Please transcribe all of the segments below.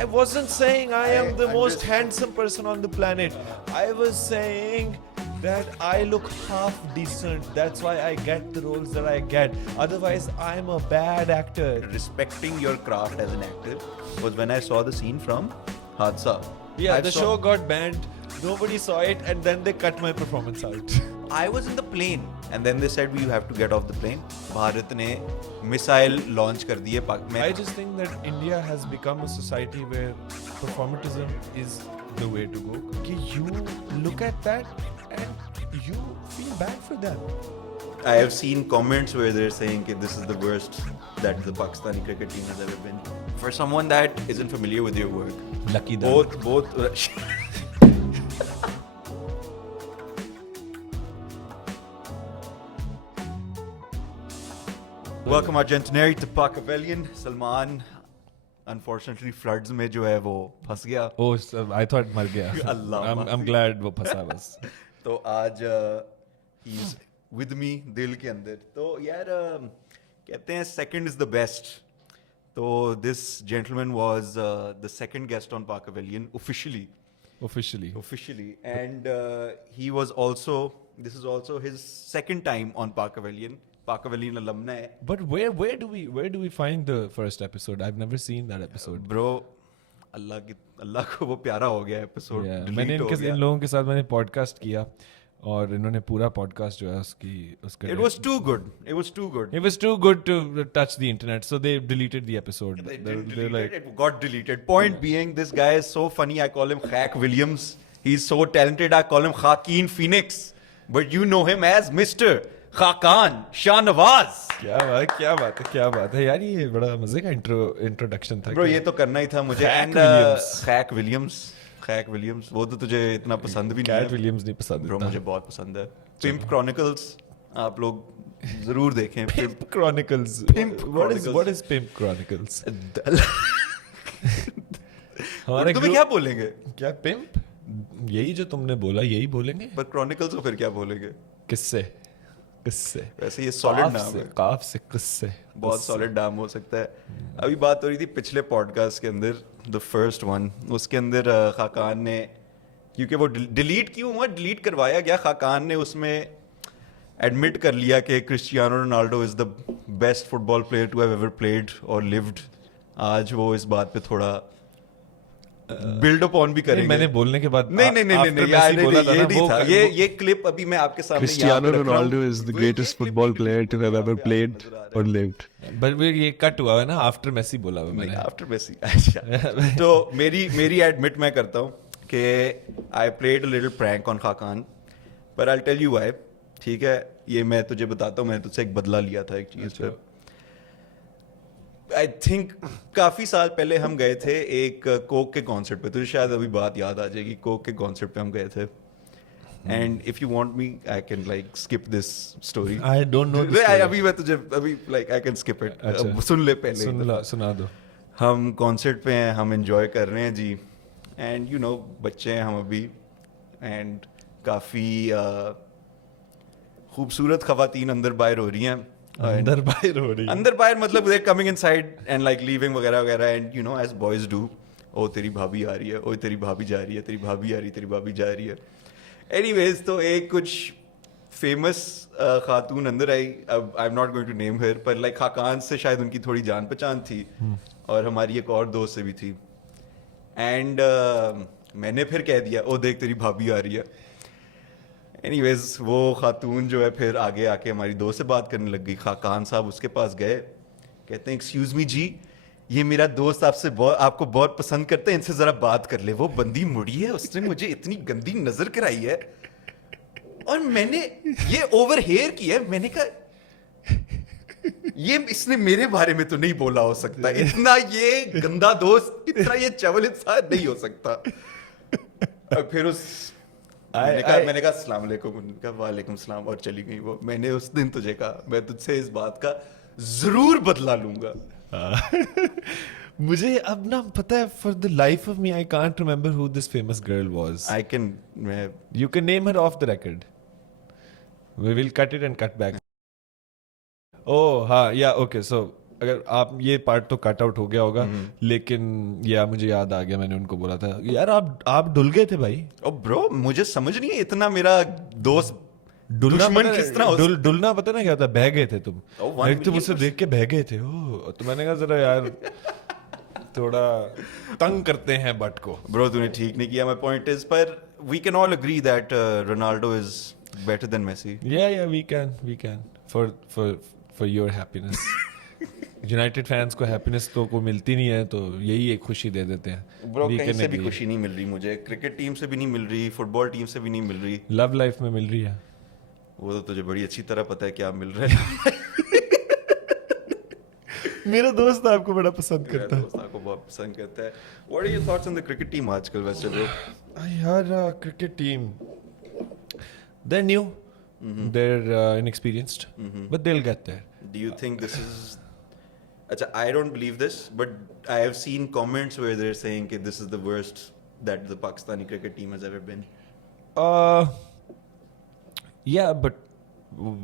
I wasn't saying I am the most understand. handsome person on the planet. I was saying that I look half decent. That's why I get the roles that I get. Otherwise, I'm a bad actor. Respecting your craft as an actor was when I saw the scene from Hadsa. Yeah, the show got banned. Nobody saw it, and then they cut my performance out. I was in the plane and then they said we have to get off the plane. Bharat ने missile launch कर दिए I just think that India has become a society where performatism is the way to go. Okay, you look at that and you feel bad for them. I have seen comments where they're saying that this is the worst that the Pakistani cricket team has ever been. For someone that isn't familiar with your work, Lucky both Welcome our centenary to Pakavelian. Salman unfortunately floods में जो है वो फंस गया. Oh, I thought मर गया. Allah I'm glad वो फंसा बस. तो आज he's with me दिल के अंदर. तो यार कहते हैं second is the best. तो this gentleman was the second guest on Pakavelian officially, and he was also, this is also his second time on Pakavelian alumni. But where do we find the first episode? I've never seen that episode. Bro, अल्लाह को वो प्यारा हो गया episode. मैंने इन लोगों के साथ मैंने पॉडकास्ट किया और इन्होंने पूरा पॉडकास्ट जो है उसका It was too good. It was too good to touch the internet, so they deleted the episode. It got deleted. Point being, this guy is so funny. I call him Khak Williams. He's so talented. I call him Khakin Phoenix. But you know him as Mr. Khakan Shahnawaz. क्या बात है यार, ये बड़ा मजे का introduction था. Bro, ये तो करना ही था मुझे. Khak Williams, वो तो तुझे इतना पसंद भी नहीं है. कैट विलियम्स नहीं पसंद. Bro, मुझे बहुत पसंद है. Pimp Chronicles आप लोग जरूर देखें. Pimp Chronicles. What is Pimp Chronicles? Urdu में क्या बोलेंगे? क्या पिम्प? यही जो तुमने बोला यही बोलेंगे. पर Chronicles को फिर क्या बोलेंगे? किससे? वैसे ये सॉलिड नाम है. काफ से किससे? बहुत सॉलिड नाम हो सकता है. अभी बात हो रही थी पिछले पॉडकास्ट के अंदर, द फर्स्ट वन, उसके अंदर खाकान ने, क्योंकि वो डिलीट करवाया गया, खाकान ने उसमें एडमिट कर लिया कि Cristiano Ronaldo is the best football player to have ever played or lived. आज वो इस बात पे थोड़ा बिल्ड अप ऑन भी करेंगे. मैंने बोलने के बाद नहीं यार, ये नहीं था. ये क्लिप अभी मैं आपके सामने Cristiano Ronaldo is the greatest football player to have ever played or lived. But ये कट हुआ है ना, आफ्टर मेसी बोला हुआ मैंने. After Messi. अच्छा. तो मेरी एडमिट मैं करता हूँ कि I played a little prank on Khaqan, पर आई टेल यू व्हाई. ठीक है, ये मैं तुझे बताता हूँ. मैंने तुझसे एक बदला लिया था एक चीज पे. आई थिंक काफी साल पहले हम गए थे एक कोक के कॉन्सर्ट पे. तुझे शायद अभी बात याद आ जाएगी. कोक के कॉन्सर्ट पे हम गए थे. And if you want me, I can like skip this story. I don't know this story. अभी मैं तुझे like I can skip it. सुन ले पहले. सुना दो. हम कॉन्सर्ट पे हैं, हम एंजॉय कर रहे हैं जी. एंड यू नो बच्चे हैं हम अभी, एंड काफ़ी खूबसूरत खवातीन अंदर बाहर हो रही हैं. अंदर बाहर मतलब they're coming inside and like leaving वगैरह वगैरह. and you know as boys do, ओ तेरी भाभी आ रही है, ओ तेरी भाभी जा रही है, तेरी भाभी आ रही है, तेरी भाभी जा रही है. Anyways, तो एक कुछ फेमस खातून अंदर आई. अब I am not going to name her, पर लाइक खाकान से शायद उनकी थोड़ी जान पहचान थी और हमारी एक और दोस्त से भी थी. एंड मैंने फिर कह दिया, ओ देख तेरी भाभी आ रही है. एनीवेज वो खातून जो है फिर आगे आके हमारी दोस्त से बात करने लग गई. खाकान साहब उसके पास गए, कहते हैं एक्सक्यूज मी जी, ये मेरा दोस्त आपको बहुत पसंद करता है, इनसे जरा बात कर ले. वो बंदी मुड़ी है, उसने मुझे इतनी गंदी नजर कराई है और मैंने ये ओवर हेयर की है. मैंने कहा ये इसने मेरे बारे में तो नहीं बोला हो सकता. इतना ये गंदा दोस्त, इतना ये चवल इंसान नहीं हो सकता. और फिर मैंने कहा अस्सलाम वालेकुम. उन्होंने कहा वालेकुम सलाम और चली गई वो. मैंने उस दिन तुझे कहा मैं तुझसे इस बात का जरूर बदला लूंगा. मुझे अब ना पता है, for the life of me I can't remember who this famous girl was. You can name her off the record. We will cut it and cut back. Oh, yeah, okay. So अगर आप ये part तो cut out हो गया होगा, लेकिन या मुझे याद आ गया, मैंने उनको बोला था यार आप डुल गए थे भाई। ओ ब्रो, मुझे समझ नहीं है इतना मेरा दोस्त डुलना दुश्मन पता किस तरह हो डुलना पता ना क्या होता, बह गए थे तुम। Oh, 1 लाइक तुम million उसे देख के बह गए थे। ओ तो मैंने कहा जरा यार थोड़ा तंग करते हैं बट को। ब्रो तूने ठीक नहीं किया। माय पॉइंट इज, पर we can all agree that Ronaldo is better than Messi. या we can for your happiness. United fans को हैप्पीनेस तो को मिलती नहीं है, तो यही एक खुशी दे देते हैं। ब्रो कहीं से भी खुशी नहीं मिल रही मुझे, क्रिकेट टीम से भी नहीं मिल रही, फुटबॉल टीम से भी नहीं मिल रही। लव लाइफ में मिल रही है। वो तो तुझे बड़ी अच्छी तरह पता है क्या मिल रहा है। मेरा दोस्त आपको बड़ा पसंद मेरा करता है। दोस्त आपको बहुत पसंद करता है। What are your thoughts on the cricket team आजकल वैसे ब्रो? यार cricket team, they're new, they're inexperienced, but they'll get there. Do you think this is... Acha, I don't believe this, but I have seen comments where they're saying that this is the worst that the Pakistani cricket team has ever been. Yeah, but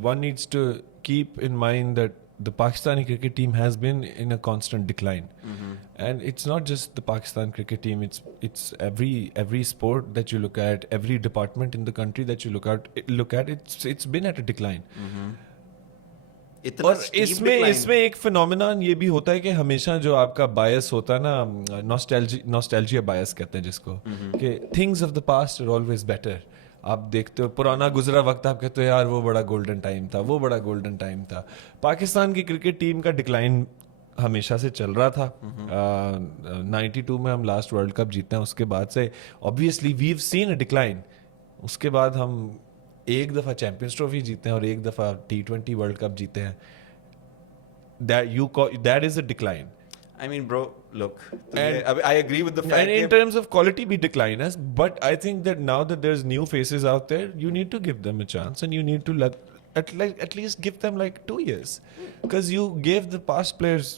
one needs to keep in mind that the Pakistani cricket team has been in a constant decline, and it's not just the Pakistan cricket team. It's every sport that you look at, every department in the country that you look at. It's been at a decline. इतना और steep इसमें decline. इसमें एक phenomenon ये भी होता है कि हमेशा जो आपका बायस होता है ना, नॉस्टैल्जिया बायस कहते हैं जिसको, कि things of the past are always better. आप देखते हो पुराना गुजरा वक्त, आप कहते हो यार वो बड़ा गोल्डन टाइम था, वो बड़ा गोल्डन टाइम था। पाकिस्तान की क्रिकेट टीम का डिक्लाइन हमेशा से चल रहा था। 92 में हम लास्ट वर्ल्ड कप जीते हैं, उसके बाद से obviously we have seen a decline. उसके बाद हम एक दफा चैंपियंस ट्रॉफी जीते हैं और एक दफा T20 वर्ल्ड कप जीते हैं। That is a decline. I mean, bro, look. And- I agree with the fact And in that terms of quality, be decline has. But I think that now that there's new faces out there, you need to give them a chance, and you need to at least give them like 2 years, because you gave the past players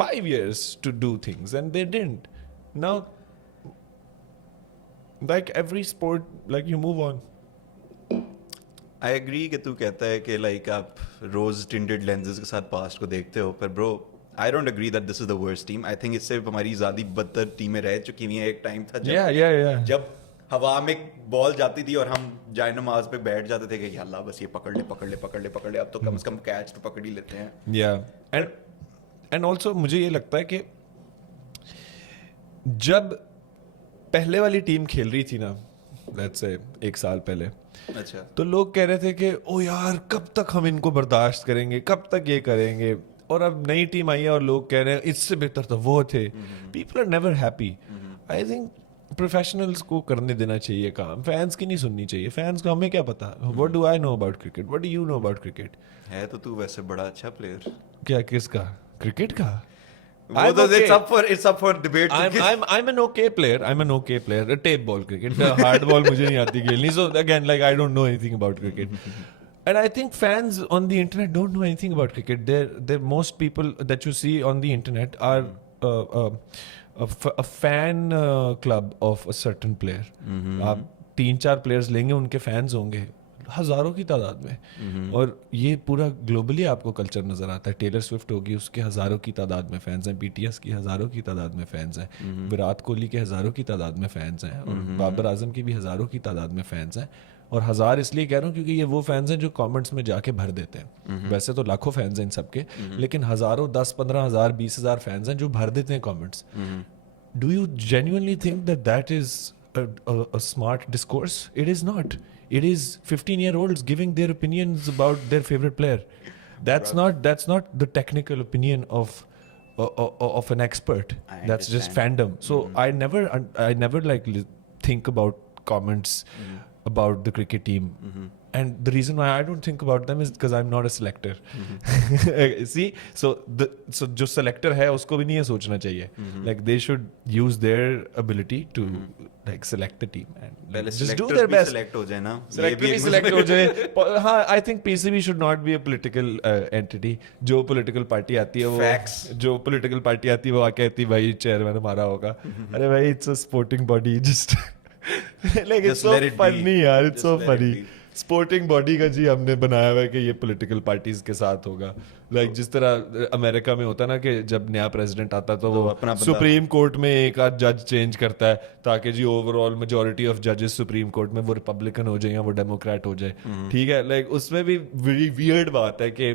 5 years to do things, and they didn't. Now, like every sport, like you move on. I agree कि तू कहता है कि like आप रोज tinted lenses के साथ past को देखते हो, पर bro I don't agree that this is the worst team. I think इससे हमारी ज़्यादा बदतर टीमें रह चुकी हुई हैं। एक टाइम था Yeah. जब हवा में बॉल जाती थी और हम जाए नमाज पे बैठ जाते थे कि अल्लाह बस ये पकड़ ले, अब तो कम से कम कैच तो पकड़ ही लेते हैं। Yeah, and also मुझे ये लगता है कि जब पहले वाली टीम खेल रही थी ना, let's say 1 साल पहले, अच्छा, तो लोग कह रहे थे कि ओ यार कब तक हम इनको बर्दाश्त करेंगे, कब तक ये करेंगे। और अब नई टीम आई है और लोग कह रहे हैं इससे बेहतर तो वो थे। People are never happy. I think professionals को करने देना चाहिए काम, फैंस की नहीं सुननी चाहिए। फैंस को हमें क्या पता, what do I know about cricket, what do you know about cricket. है तो तू वैसे बड़ा अच्छा प्लेयर। क्या, किसका, क्रिकेट का? वो तो it's up for debate. I'm an okay player. I'm an okay player. A tape ball cricket. Hard ball मुझे नहीं आती खेलनी. So again, like I don't know anything about cricket. And I think fans on the internet don't know anything about cricket. They're most people that you see on the internet are a fan club of a certain player. आप 3-4 players लेंगे, उनके fans होंगे हजारों की तादाद में। और ये पूरा ग्लोबली आपको कल्चर नजर आता है। टेलर स्विफ्ट होगी, उसके हजारों की तादाद में फैंस हैं। BTS की हजारों की तादाद में फैंस हैं। विराट कोहली के हजारों की तादाद में फैंस हैं। और बाबर आजम की भी हजारों की तादाद में फैंस हैं। और हजार इसलिए कह रहा हूँ क्योंकि ये वो फैंस हैं जो कमेंट्स में जाके भर देते हैं। वैसे तो लाखों फैंस हैं इन सबके, लेकिन हजारों, 10-15 हजार, 20,000 फैंस हैं जो भर देते हैं comments. Do you genuinely think that is a smart discourse? It is not. It is 15-year-olds giving their opinions about their favorite player. That's not the technical opinion of an expert. That's just fandom. So I never like think about comments about the cricket team. And the reason why I don't think about them is because I'm not a selector. See, so जो selector है उसको भी नहीं ये सोचना चाहिए. Like they should use their ability to like select the team and like, just do their best. Select हो जाए ना, Selector भी select हो जाए। हाँ, I think PCB should not be a political entity. जो political party आती है वो Facts. जो political party आती है वो आके कहती है भाई chairman हमारा होगा। अरे भाई it's a sporting body, just like it's Just so let it be. funny यार, it's Just so let it funny. be. Sporting body का जी हमने बनाया हुआ है कि ये पॉलिटिकल पार्टीज के साथ होगा लाइक जिस तरह अमेरिका में होता है ना कि जब नया प्रेसिडेंट आता है तो वो अपना बंदा- सुप्रीम कोर्ट में एक आध जज चेंज करता है ताकि जी ओवरऑल मेजोरिटी ऑफ जजेस सुप्रीम कोर्ट में वो रिपब्लिकन हो जाए या वो डेमोक्रेट हो जाए ठीक है लाइक उसमें भी बड़ी वियर्ड बात है कि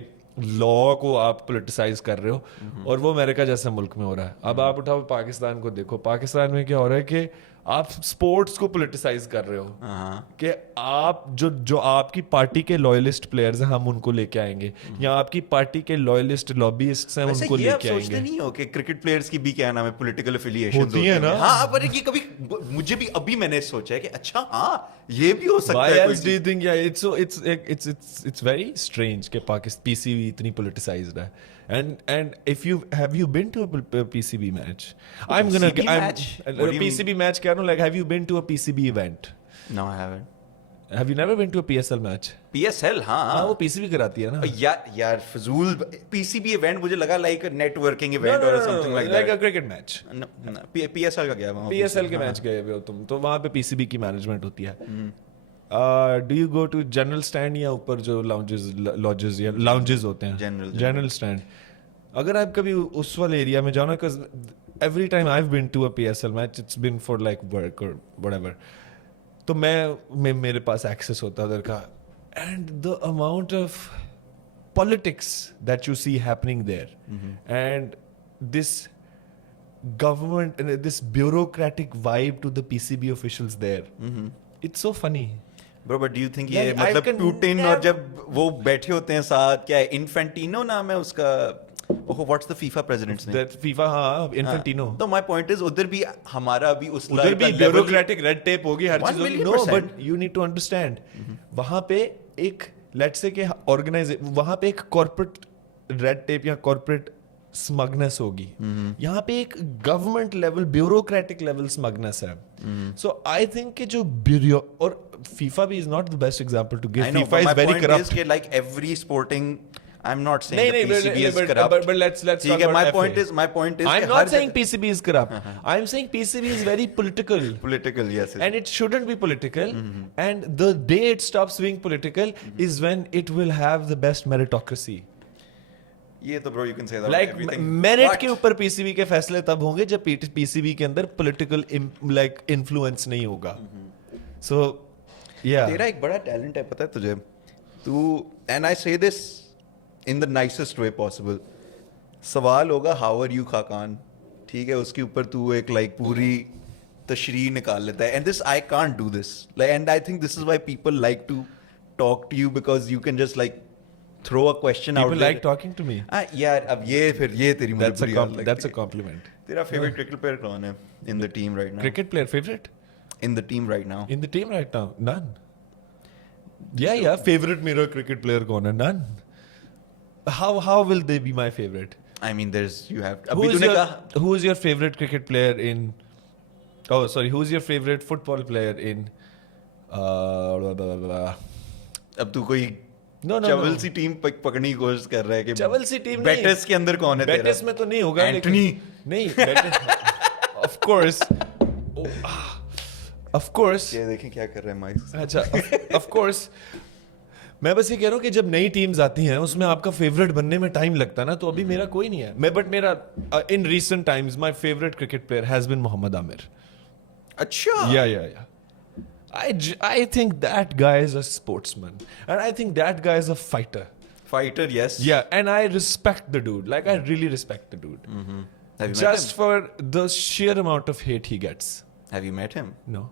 लॉ को आप पोलिटिसाइज कर रहे हो और वो अमेरिका जैसे मुल्क में हो रहा है अब आप उठाओ पाकिस्तान को देखो पाकिस्तान में क्या हो रहा है कि आप स्पोर्ट्स को पोलिटिसाइज कर रहे हो हाँ कि आप जो आपकी पार्टी के लॉयलिस्ट प्लेयर्स हैं हम उनको लेके आएंगे या आपकी पार्टी के लॉयलिस्ट लॉबीइस्ट्स हैं वैसे उनको ये आप लेके सोचते आएंगे नहीं हो कि क्रिकेट प्लेयर्स की भी क्या नाम है पॉलिटिकल एफिलिएशन होती है ना। हाँ पर ये कभी मुझे भी अभी मैंने सोचा है कि अच्छा हाँ ये भी हो सकता Why है कोई else do you think yeah it's very strange कि पाकिस्तान PCB इतनी politicized है and if you have you been to a PCB match I'm gonna PCB I'm match? What do you PCB match क्या no like have you been to a PCB event चीज no I haven't have you never been to a PSL match PSL हाँ हाँ वो PCB कराती है ना यार फजूल पीसीबी इवेंट मुझे लगा लाइक नेटवर्किंग इवेंट और something like like that a cricket match PSL का क्या वहाँ PSL के मैच गए हुए हो तुम तो वहाँ पे PCB की मैनेजमेंट होती है do you go to general stand या ऊपर जो लॉजेस या लाउंजेस होते हैं जनरल स्टैंड अगर आप कभी उस वाले एरिया में जाओ ना because every time I have been to a PSL match it's been for like work or whatever तो मैं मेरे पास एक्सेस होता है उधर का and the amount of politics that you see happening there and this government and this bureaucratic vibe to the PCB officials there it's so funny bro but do you think ये Like, I मतलब can Putin और never- जब वो बैठे होते हैं साथ क्या है इन्फेंटिनो नाम है उसका oh what's the FIFA president's name that FIFA हाँ Infantino तो माय पॉइंट इज उधर भी हमारा भी उस उधर भी type का level- bureaucratic red tape होगी हर 1 चीज होगी million no but percent. you need to understand वहां पे एक लेट्स से कि ऑर्गेनाइज वहां पे एक कॉर्पोरेट रेड टेप या कॉर्पोरेट स्मगनेस होगी यहाँ पे एक government level bureaucratic level smugness है सो आई थिंक कि जो ब्यूरो और फीफा भी is not the best example to give I know, FIFA but is my very point is corrupt कि like every sporting I'm not saying नहीं, the नहीं, PCB is but- corrupt. but let's ठीक talk है, about my FA. point is I'm कि not her saying जगह- PCB is corrupt I'm saying PCB is very political political yes and it shouldn't be political and the day it stops being political is when it will have the best meritocracy ये तो bro you can say that like everything merit but के ऊपर PCB के फैसले तब होंगे जब PCB के अंदर पॉलिटिकल लाइक इन्फ्लुएंस नहीं होगा सो या तेरा एक बड़ा टैलेंट है पता है तुझे तू एंड आई से this in the nicest way possible सवाल होगा हाउ आर यू खाकान ठीक है उसके ऊपर तू एक लाइक पूरी तशरीह निकाल लेता है and this I can't do this and I think this is why people like to talk to you because you can just like throw a question out people like talking to me यार अब ये तेरी मुझे that's a बुरी आदत लगती that's a है। compliment तेरा फेवरेट क्रिकेट प्लेयर कौन है in the team right now cricket player favorite in the team right now in the team right now none yeah favorite मेरा cricket player कौन है none how will they be my favorite I mean there is you have Who अभी is तूने your कहा who is your favorite cricket player in? Oh, sorry. Who's your favorite football player in? Blah, blah, blah. अब तू कोई No, no, चवल no. सी team पकड़ने की कोशिश कर रहा है कि चवल सी टीम नहीं। बेटिस के अंदर कौन है तेरा बेटिस में तो नहीं होगा एंटनी नहीं of course of course ये देखें क्या कर रहा है माइक अच्छा of course मैं बस ये कह रहा हूँ कि जब नई टीम्स आती हैं उसमें आपका फेवरेट बनने में टाइम लगता है ना तो अभी मेरा कोई नहीं है मैं बट मेरा in recent times my favourite cricket player has been Mohammad Aamir अच्छा Yeah. I think that guy is a sportsman, and I think that guy is a fighter. Fighter yes Yeah, and I respect the dude. Like I really respect the dude, have you just for the sheer amount of hate he gets. Have you met him No.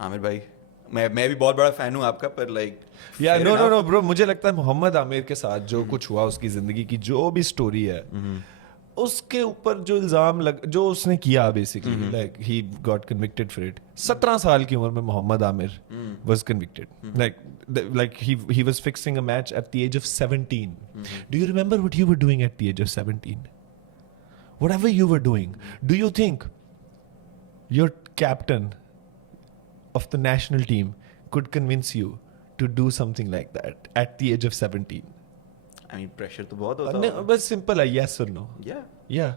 Aamir भाई मैं भी बहुत बड़ा fan हूँ आपका पर like Yeah, no, bro. मुझे लगता है मोहम्मद आमिर के साथ जो कुछ हुआ उसकी जिंदगी की जो भी स्टोरी है उसके ऊपर जो इल्जाम जो उसने किया basically like he got convicted for it 17 साल की उम्र में Mohammad Aamir was convicted like he was fixing a match at the age of 17 do you remember what you were doing at the age of 17 whatever you were doing do you think your captain of the national team could convince you to do something like that at the age of 17 I mean pressure तो बहुत होता नहीं, है बस simple है yes or no या yeah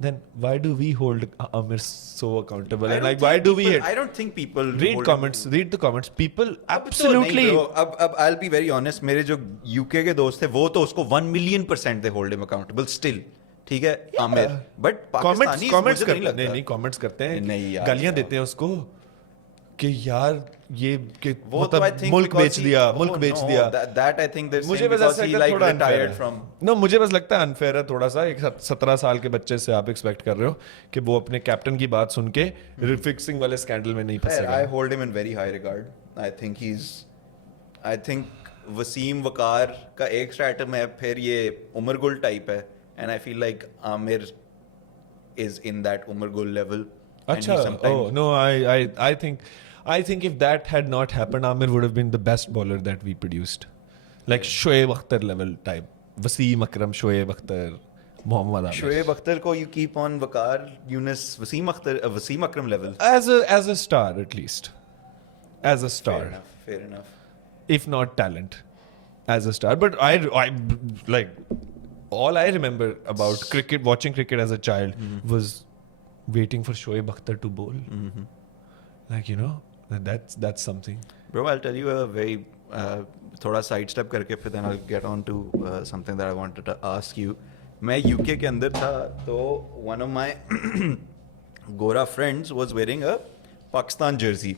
then why do we hold Amir so accountable? I And don't like, why think do we people- hit? I don't think people Read hold comments. Read the comments. People अब तो absolutely. नहीं bro, अब I'll be very honest, मेरे जो UK के दोस्त थे वो तो उसको 1,000,000% they hold him accountable still. ठीक है आमिर, बट पाकिस्तानी comments मुझे करते नहीं हैं, नहीं लगता comments करते हैं, नहीं यार, गालियां यार। देते हैं उसको कि यार ये कि वो तो I मतलब think मुल्क because बेच he- दिया, oh, मुल्क बेच no, दिया. that I think they're मुझे saying बस because ऐसा he लगता है like थोड़ा unfair retired है. from No, मुझे बस लगता है अनफेयर है थोड़ा सा. एक 17 साल के बच्चे से आप एक्सपेक्ट कर रहे हो कि वो अपने कैप्टन की बात सुन के फिक्सिंग वाले स्कैंडल में नहीं I फंसेगा. hold him in very high regard. I think Wasim वकार का एक स्ट्रैटम है, फिर ये उमर गुल टाइप है, and I feel like Amir is in that Umar Gul level. And he Acha, sometimes- oh no, I think if that had not happened, Amir would have been the best bowler that we produced, like Shoaib Akhtar level type, Wasim Akram, Shoaib Akhtar, Mohammad Amir. Shoaib Akhtar ko you keep on Waqar, Yunus, Wasim Akram level. As a star at least, as a star, Fair enough. if not talent, as a star. But I like all I remember about cricket, watching cricket as a child, was waiting for Shoaib Akhtar to bowl. Like, you know, that's something. Bro, I'll tell you a very थोड़ा side step करके फिर then I'll get on to something that I wanted to ask you. मैं UK के अंदर था तो one of my गोरा friends was wearing a Pakistan jersey.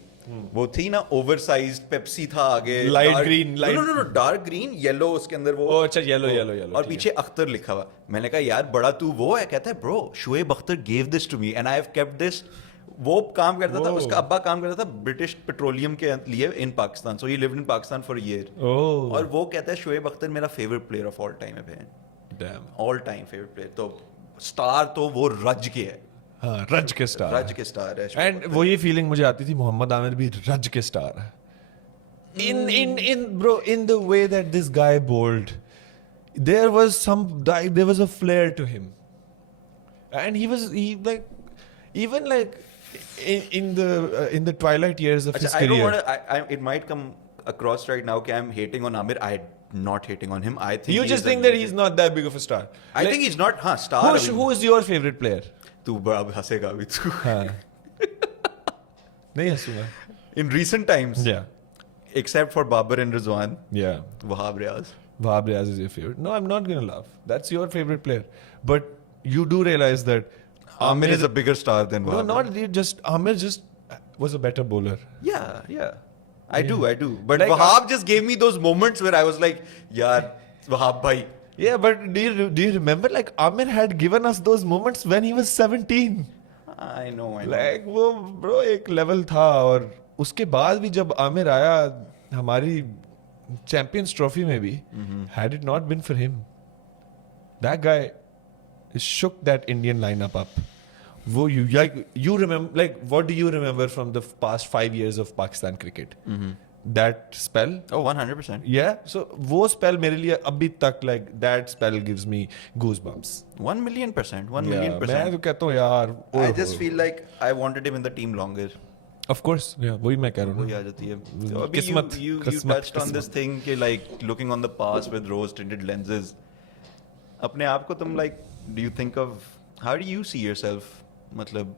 वो थी ना ओवरसाइज्ड पेप्सी था आगे Light dark- green, no, light- no, no, no, dark green yellow उसके अंदर वो Oh, अच्छा, yellow, वो- yellow, yellow, और ठीक है. पीछे अख्तर लिखा हुआ. मैंने कहा यार बड़ा तू वो है. कहता है bro Shoaib Akhtar gave this to me and I have kept this. वो काम करता था, Whoa. उसका अब्बा काम करता था ब्रिटिश पेट्रोलियम के लिए in Pakistan, so he lived in Pakistan for a year. Oh, और वो कहता है शोएब अख्तर मेरा favourite player of all time है बहन, damn. All time favourite player. तो स्टार तो वो रज के है, हाँ, रज के स्टार. रज के स्टार है शोएब एंड अख्तर. वो ये फीलिंग मुझे आती थी मोहम्मद आमिर भी रज के स्टार है. In bro, in the way that this guy bowled, there was a flair to him, and he like even like in the twilight years of his अच्छा, I don't career. want to. It might come across right now कि I'm hating on Amir. I'm not hating on him. I think You he just is a think that legend. he's not that big of a star. I think he's not. हाँ, star. who is your favorite player? तू बड़ा हंसेगा अभी तू. हाँ. नहीं हंसूंगा. In recent times, Yeah. except for Babar and Rizwan, Yeah. Wahab Riaz. Wahab Riaz is your favorite. No, I'm not gonna laugh. That's your favorite player. But you do realize that Amir is a bigger star than no, Wahab. not just Amir just was a better bowler. Yeah. I do. But Like, Wahab just gave me those moments where I was like, yaar, Wahab bhai. Yeah, but do you remember like Amir had given us those moments when he was 17? I know. Like वो bro एक level था और उसके बाद भी जब आमिर आया हमारी चैंपियंस ट्रॉफी में भी, had it not been for him, that guy shook that Indian lineup up. वो you remember, like what do you remember from the past 5 years of Pakistan cricket? That spell? Oh, 100%. Yeah. So वो spell मेरे लिए अभी तक like that spell gives me goosebumps. 1,000,000%. 1,000,000%. मैं तो कहता हूँ यार. I just feel like I wanted him in the team longer. Of course, yeah. वही मैं कह रहा हूँ वही ना. आ जाती है. So, अभी किस्मत, you किस्मत, touched on this thing कि like looking on the past with rose-tinted lenses. अपने आप को तुम like, do you think of, how do you see yourself? मतलब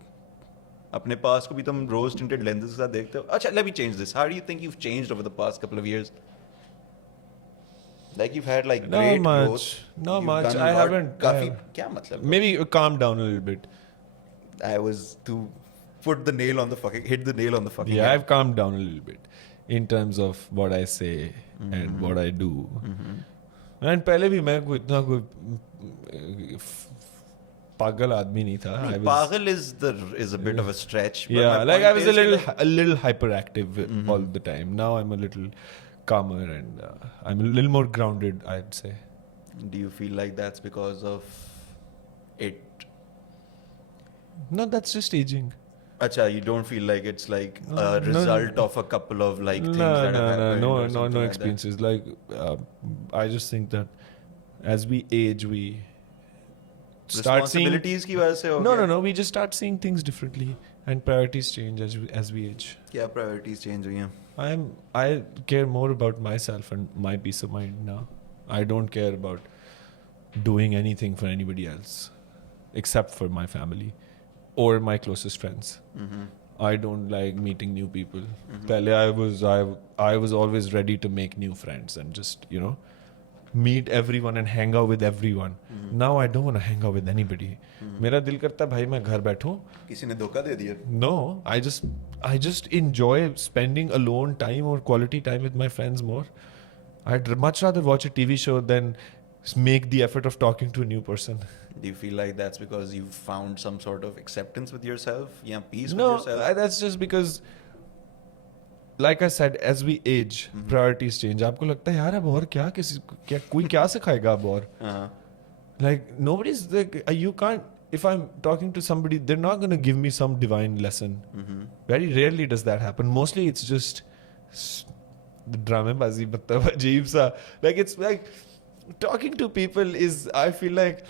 अपने पास को भी तुम rose-tinted lenses के साथ देखते हो? अच्छा, let me change this. How do you think you've changed over the past couple of years? Like you've had like Not great much. growth. Not You've much. done a I lot. haven't- काफी I- क्या मतलब? Maybe calm down a little bit. I was to put the nail on the fucking, hit the nail on the fucking Yeah, head. I've calmed down a little bit in terms of what I say and what I do. And पहले भी मैं कोई इतना कोई पागल आदमी नहीं था. I was, Pagal is a bit of a stretch. But yeah, my like point I was is that, a little hyperactive all the time. Now I'm a little calmer and I'm a little more grounded, I'd say. do you feel like that's because of it? No, that's just aging. Acha, you don't feel like it's like a No, result of a couple of like things that have happened or something no like that? experiences. Like I just think that as we age, we start seeing. Responsibilities की वजह से हो No, गया? no. We just start seeing things differently, and priorities change as we age. क्या priorities change हुई हैं? I care more about myself and my peace of mind now. I don't care about doing anything for anybody else. except for my family or my closest friends. I don't like meeting new people. Pehle I was always ready to make new friends and just, you know, meet everyone and hang out with everyone. Now I don't want to hang out with anybody. मेरा दिल करता है भाई मैं घर बैठूं. किसी ने धोखा दे दिया? No, I just enjoy spending alone time or quality time with my friends more. I'd much rather watch a TV show than make the effort of talking to a new person. Do you feel like that's because you found some sort of acceptance with yourself? Yeah, peace No, with yourself? that's just because, like I said, as we age, priorities change. आपको लगता है यार अब और क्या कोई क्या सिखाएगा अब और? Uh-huh. Like nobody's like you can't. If I'm talking to somebody, they're not going to give me some divine lesson. Very rarely does that happen. Mostly it's just the dramabazi, मतलब अजीब सा. Like it's like talking to people is, I feel like,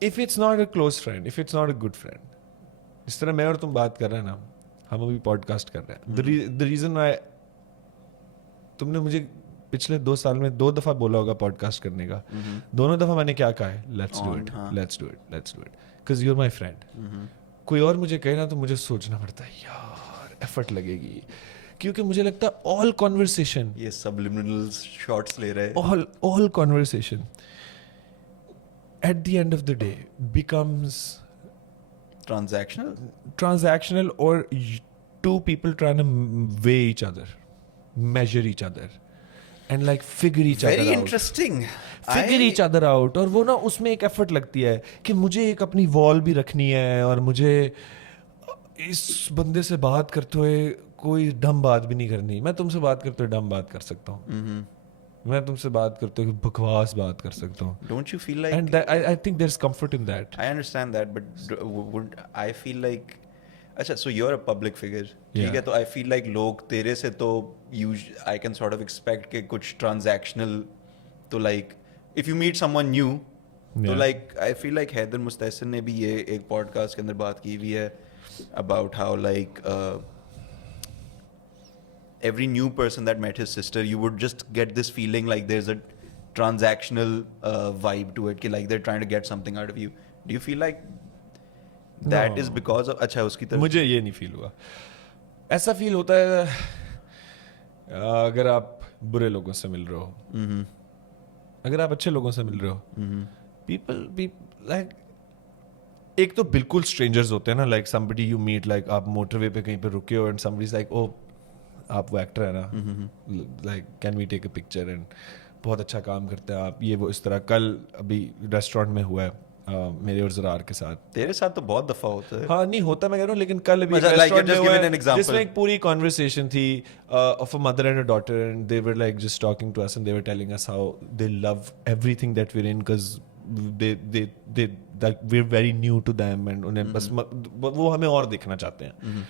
if it's not a close friend, if it's not a good friend, जिस तरह मैं और तुम बात कर रहे हैं ना, हम अभी पॉडकास्ट कर रहे हैं. The reason why तुमने मुझे पिछले 2 साल में 2 दफा बोला होगा पॉडकास्ट करने का, दोनों दफा मैंने क्या कहा है? Let's do it because you are my friend. कोई और मुझे कहे ना तो मुझे सोचना पड़ता है यार, एफर्ट लगेगी, क्योंकि मुझे लगता है ऑल कॉन्वर्सेशन, ये subliminal shots ले रहे हैं. all conversation at the end of the day becomes transactional or two people trying to weigh each other, measure each other and like figure each other out. Very interesting. Figure each other out. और वो ना उसमें एक effort लगती है कि मुझे एक अपनी वॉल भी रखनी है और मुझे इस बंदे से बात करते हुए कोई डम बात भी नहीं करनी. मैं तुमसे बात करते हुए डम बात कर सकता हूँ. मैं तुमसे बात करते हुए बकवास बात कर सकता हूँ. Don't you feel like? And that, I think there's comfort in that. I understand that, but would I feel like? अच्छा, so you're a public figure. ठीक है, तो I feel like लोग तेरे से तो I can sort of expect कि कुछ transactional, तो like if you meet someone new, तो like I feel like Haider मुस्तहसिन ने भी ये एक podcast के अंदर बात की हुई है about how like every new person that met his sister, you would just get this feeling like there's a transactional vibe to it, कि like they're trying to get something out of you. Do you feel like that is because of? अच्छा, उसकी तरफ मुझे ये नहीं feel हुआ. ऐसा feel होता है अगर आप बुरे लोगों से मिल रहे हो, अगर आप अच्छे लोगों से मिल रहे हो, people like, एक तो बिल्कुल स्ट्रेंजर्स होते हैं ना, like somebody you meet, like आप मोटरवे पे कहीं पे रुके हो and somebody's like, oh आप वो एक्टर है ना, like can we take a picture, and बहुत अच्छा काम करते हैं आप, ये वो इस तरह. कल अभी रेस्टोरेंट में हुआ है मेरे और ज़रार के साथ. तेरे साथ तो बहुत दफा होता है. हाँ, नहीं होता, मैं कह रहा हूँ, लेकिन कल अभी रेस्टोरेंट में हुआ है जिसमें एक पूरी कॉन्वर्सेशन थी of a mother and a daughter, and they were like just talking to us and they were telling us how they love everything that we're in because they that we're very new to them and उन्हें बस वो हमें और देखना चाहते हैं.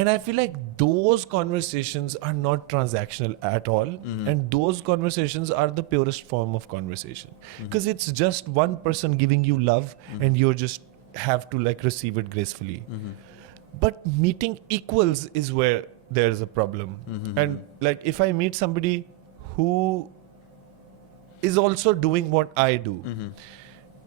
And I feel like those conversations are not transactional at all. And those conversations are the purest form of conversation. Because it's just one person giving you love and you just have to like receive it gracefully. But meeting equals is where there's a problem. And like if I meet somebody who is also doing what I do,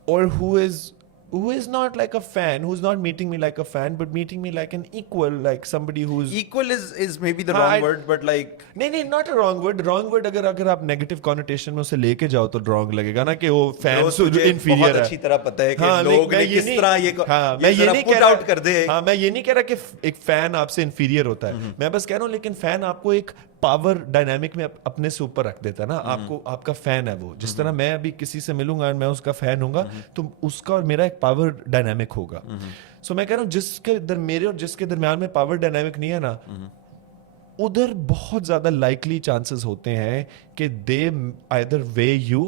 or who is not like a fan, who's not meeting me like a fan, but meeting me like an equal, like somebody who's Equal is maybe the wrong word, but like नहीं, not a wrong word. Wrong word अगर आप negative connotation में उसे लेके जाओ तो wrong लगेगा ना कि वो fan से inferior है. बहुत अच्छी तरह पता है कि हाँ, लोग ने किस तरह मैं ये नहीं put out कर दे. हाँ, मैं ये नहीं कह रहा कि एक fan आपसे inferior होता है. मैं बस कह रहा हूँ लेकिन fan आपको एक पावर डायनामिक में अपने से ऊपर रख देता है ना. आपको आपका फैन है वो. जिस तरह मैं अभी किसी से मिलूंगा और मैं उसका फैन हूंगा तो उसका और मेरा एक पावर डायनामिक होगा. सो मैं कह रहा हूँ जिसके मेरे और जिसके दरमियान में पावर डायनामिक नहीं है ना, उधर बहुत ज्यादा लाइकली चांसेस होते हैं कि they either weigh you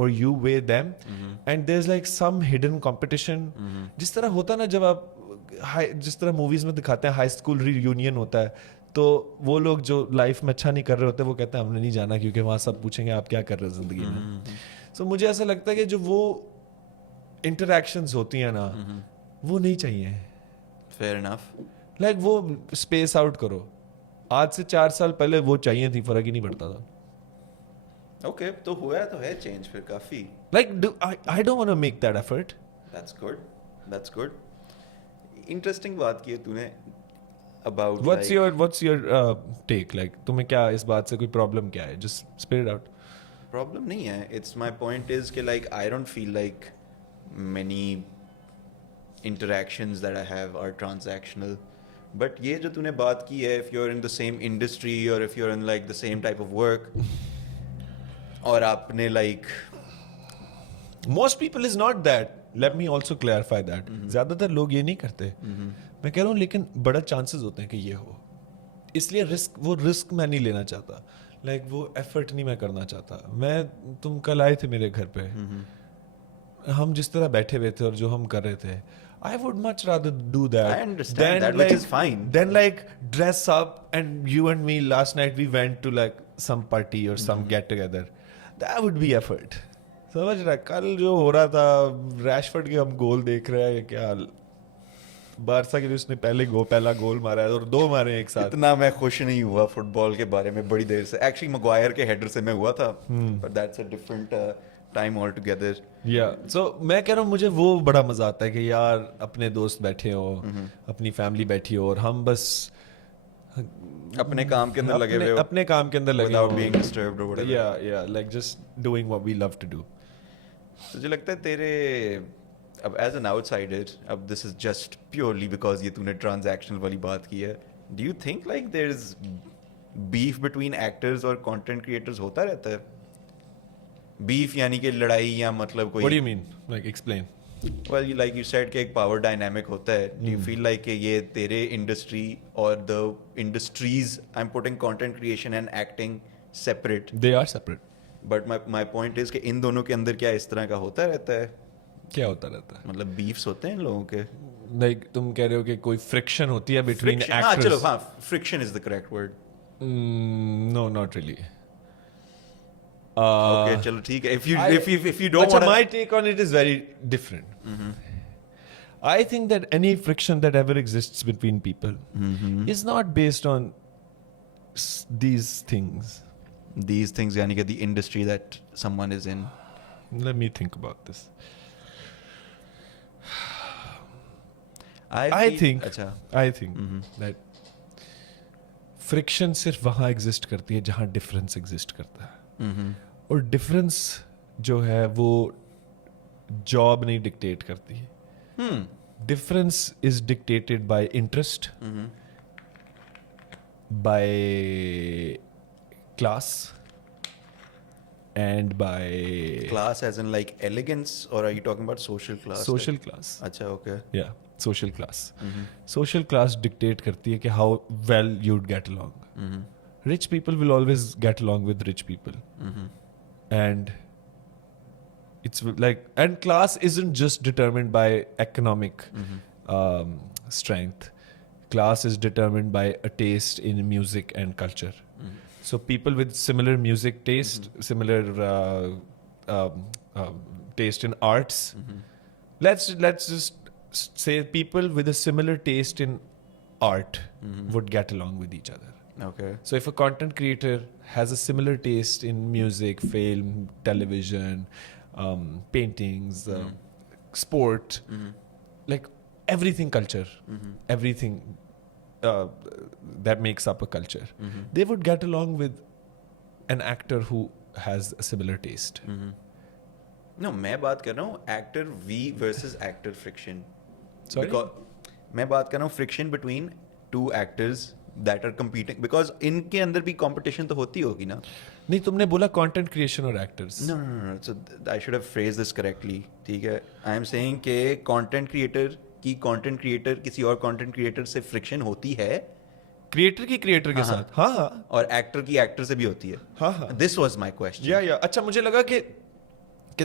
or you weigh them, and there is like some hidden competition. जिस तरह होता है ना जब आप जिस तरह मूवीज में दिखाते हैं हाई स्कूल रियूनियन होता है, तो वो लोग जो लाइफ में अच्छा नहीं कर रहे होते वो कहते हैं हमने नहीं जाना क्योंकि वहां सब पूछेंगे आप क्या कर रहे हो जिंदगी में. सो मुझे ऐसा लगता है कि जो वो इंटरैक्शंस होती हैं ना, वो नहीं चाहिए. Fair enough. लाइक वो स्पेस आउट करो. आज से 4 साल पहले वो चाहिए थी, फर्क ही नहीं पड़ता था. Okay, तो हुआ तो है चेंज फिर काफी. Like I don't want to make that effort. That's good. Interesting बात की है तूने about What's like, your take? Like तुम्हें क्या इस बात से कोई problem क्या है? Just spit it out. problem नहीं है. It's my point is कि like I don't feel like many interactions that I have are transactional. But ये जो तूने बात की है, if you're in the same industry or if you're in like the same type of work, और आपने like Most people is not that. Let me also clarify that. ज्यादातर लोग ये नहीं करते. मैं कह रहा हूँ लेकिन बड़ा चांसेस होते हैं कि ये हो. इसलिए रिस्क मैं नहीं लेना चाहता. Like वो एफर्ट नहीं मैं करना चाहता. तुम कल आए थे मेरे घर पे. हम जिस तरह बैठे हुए थे और जो हम कर रहे थे, I would much rather do that. I understand that, which is fine. Then like dress up and you and me last night we went to like some party or some get together. That would be effort. समझ रहा है? कल जो हो रहा था, Rashford के हम गोल देख रहे हैं क्या, बारसा के लिए उसने पहला गोल मारा है और 2 मारे एक साथ. इतना मैं खुश नहीं हुआ फुटबॉल के बारे में बड़ी देर से. एक्चुअली मगवायर के हेडर से मैं हुआ था, but that's a different time altogether. So मैं कह रहा हूँ मुझे वो बड़ा मजा आता है कि यार अपने दोस्त बैठे हो, अपनी फैमिली बैठी हो और हम बस अपने काम के अंदर लगे हुए हो, अपने काम के अंदर लगे without हो. being disturbed or whatever. Yeah, like just doing what we love to do. मुझे लगता है तेरे अब एज एन आउटसाइडर, अब this is just purely because ये तूने ट्रांजैक्शनल वाली बात की है, do you think like there is beef between actors और कंटेंट क्रिएटर्स होता रहता है? बीफ यानी कि लड़ाई या मतलब कोई, What do you mean? Like explain. well like you said कि एक पावर डायनामिक होता है. डू यू फील लाइक कि ये तेरे इंडस्ट्री और the industries, I am putting content creation and acting separate, They are separate. But my point is कि इन दोनों के अंदर क्या इस तरह का होता रहता है? क्या होता रहता है? मतलब बीफ्स होते हैं इन लोगों के? Like तुम कह रहे हो कि कोई friction होती है between Friction- actors? चलो हाँ, friction is the correct word. No, not really. Okay, चलो ठीक है. If you don't अच्छा, wanna, my take on it is very different. I think that any friction that ever exists between people is not based on these things. these things यानी कि the industry that someone is in. Let me think about this. I feel- think अच्छा, that friction सिर्फ वहाँ exist करती है जहाँ difference exist करता है. और difference जो है वो job नहीं dictate करती है. Difference is dictated by interest, by class, and by class as in like elegance, or are you talking about social class? social class. अच्छा, okay. Yeah, social class. Social class dictate करती है कि how well you'd get along. Rich people will always get along with rich people. And it's like, and class isn't just determined by economic strength. Class is determined by a taste in music and culture. So people with similar music taste, similar taste in arts. Let's just say people with a similar taste in art would get along with each other. Okay. So if a content creator has a similar taste in music, film, television, paintings, sport, like everything culture, everything that makes up a culture, they would get along with an actor who has a similar taste. No, मैं बात कर रहा हूँ actor V versus actor friction. Sorry? Because मैं बात कर रहा हूँ friction between two actors that are competing, because इनके अंदर भी competition तो होती होगी ना? नहीं, तुमने बोला content creation और actors. No. So I should have phrased this correctly. ठीक है. I am saying कि content creator की content creator किसी और content creator से friction होती है. क्रिएटर की क्रिएटर के साथ. हाँ. और एक्टर की एक्टर से भी होती है. हाँ. This was my question. या अच्छा, मुझे लगा कि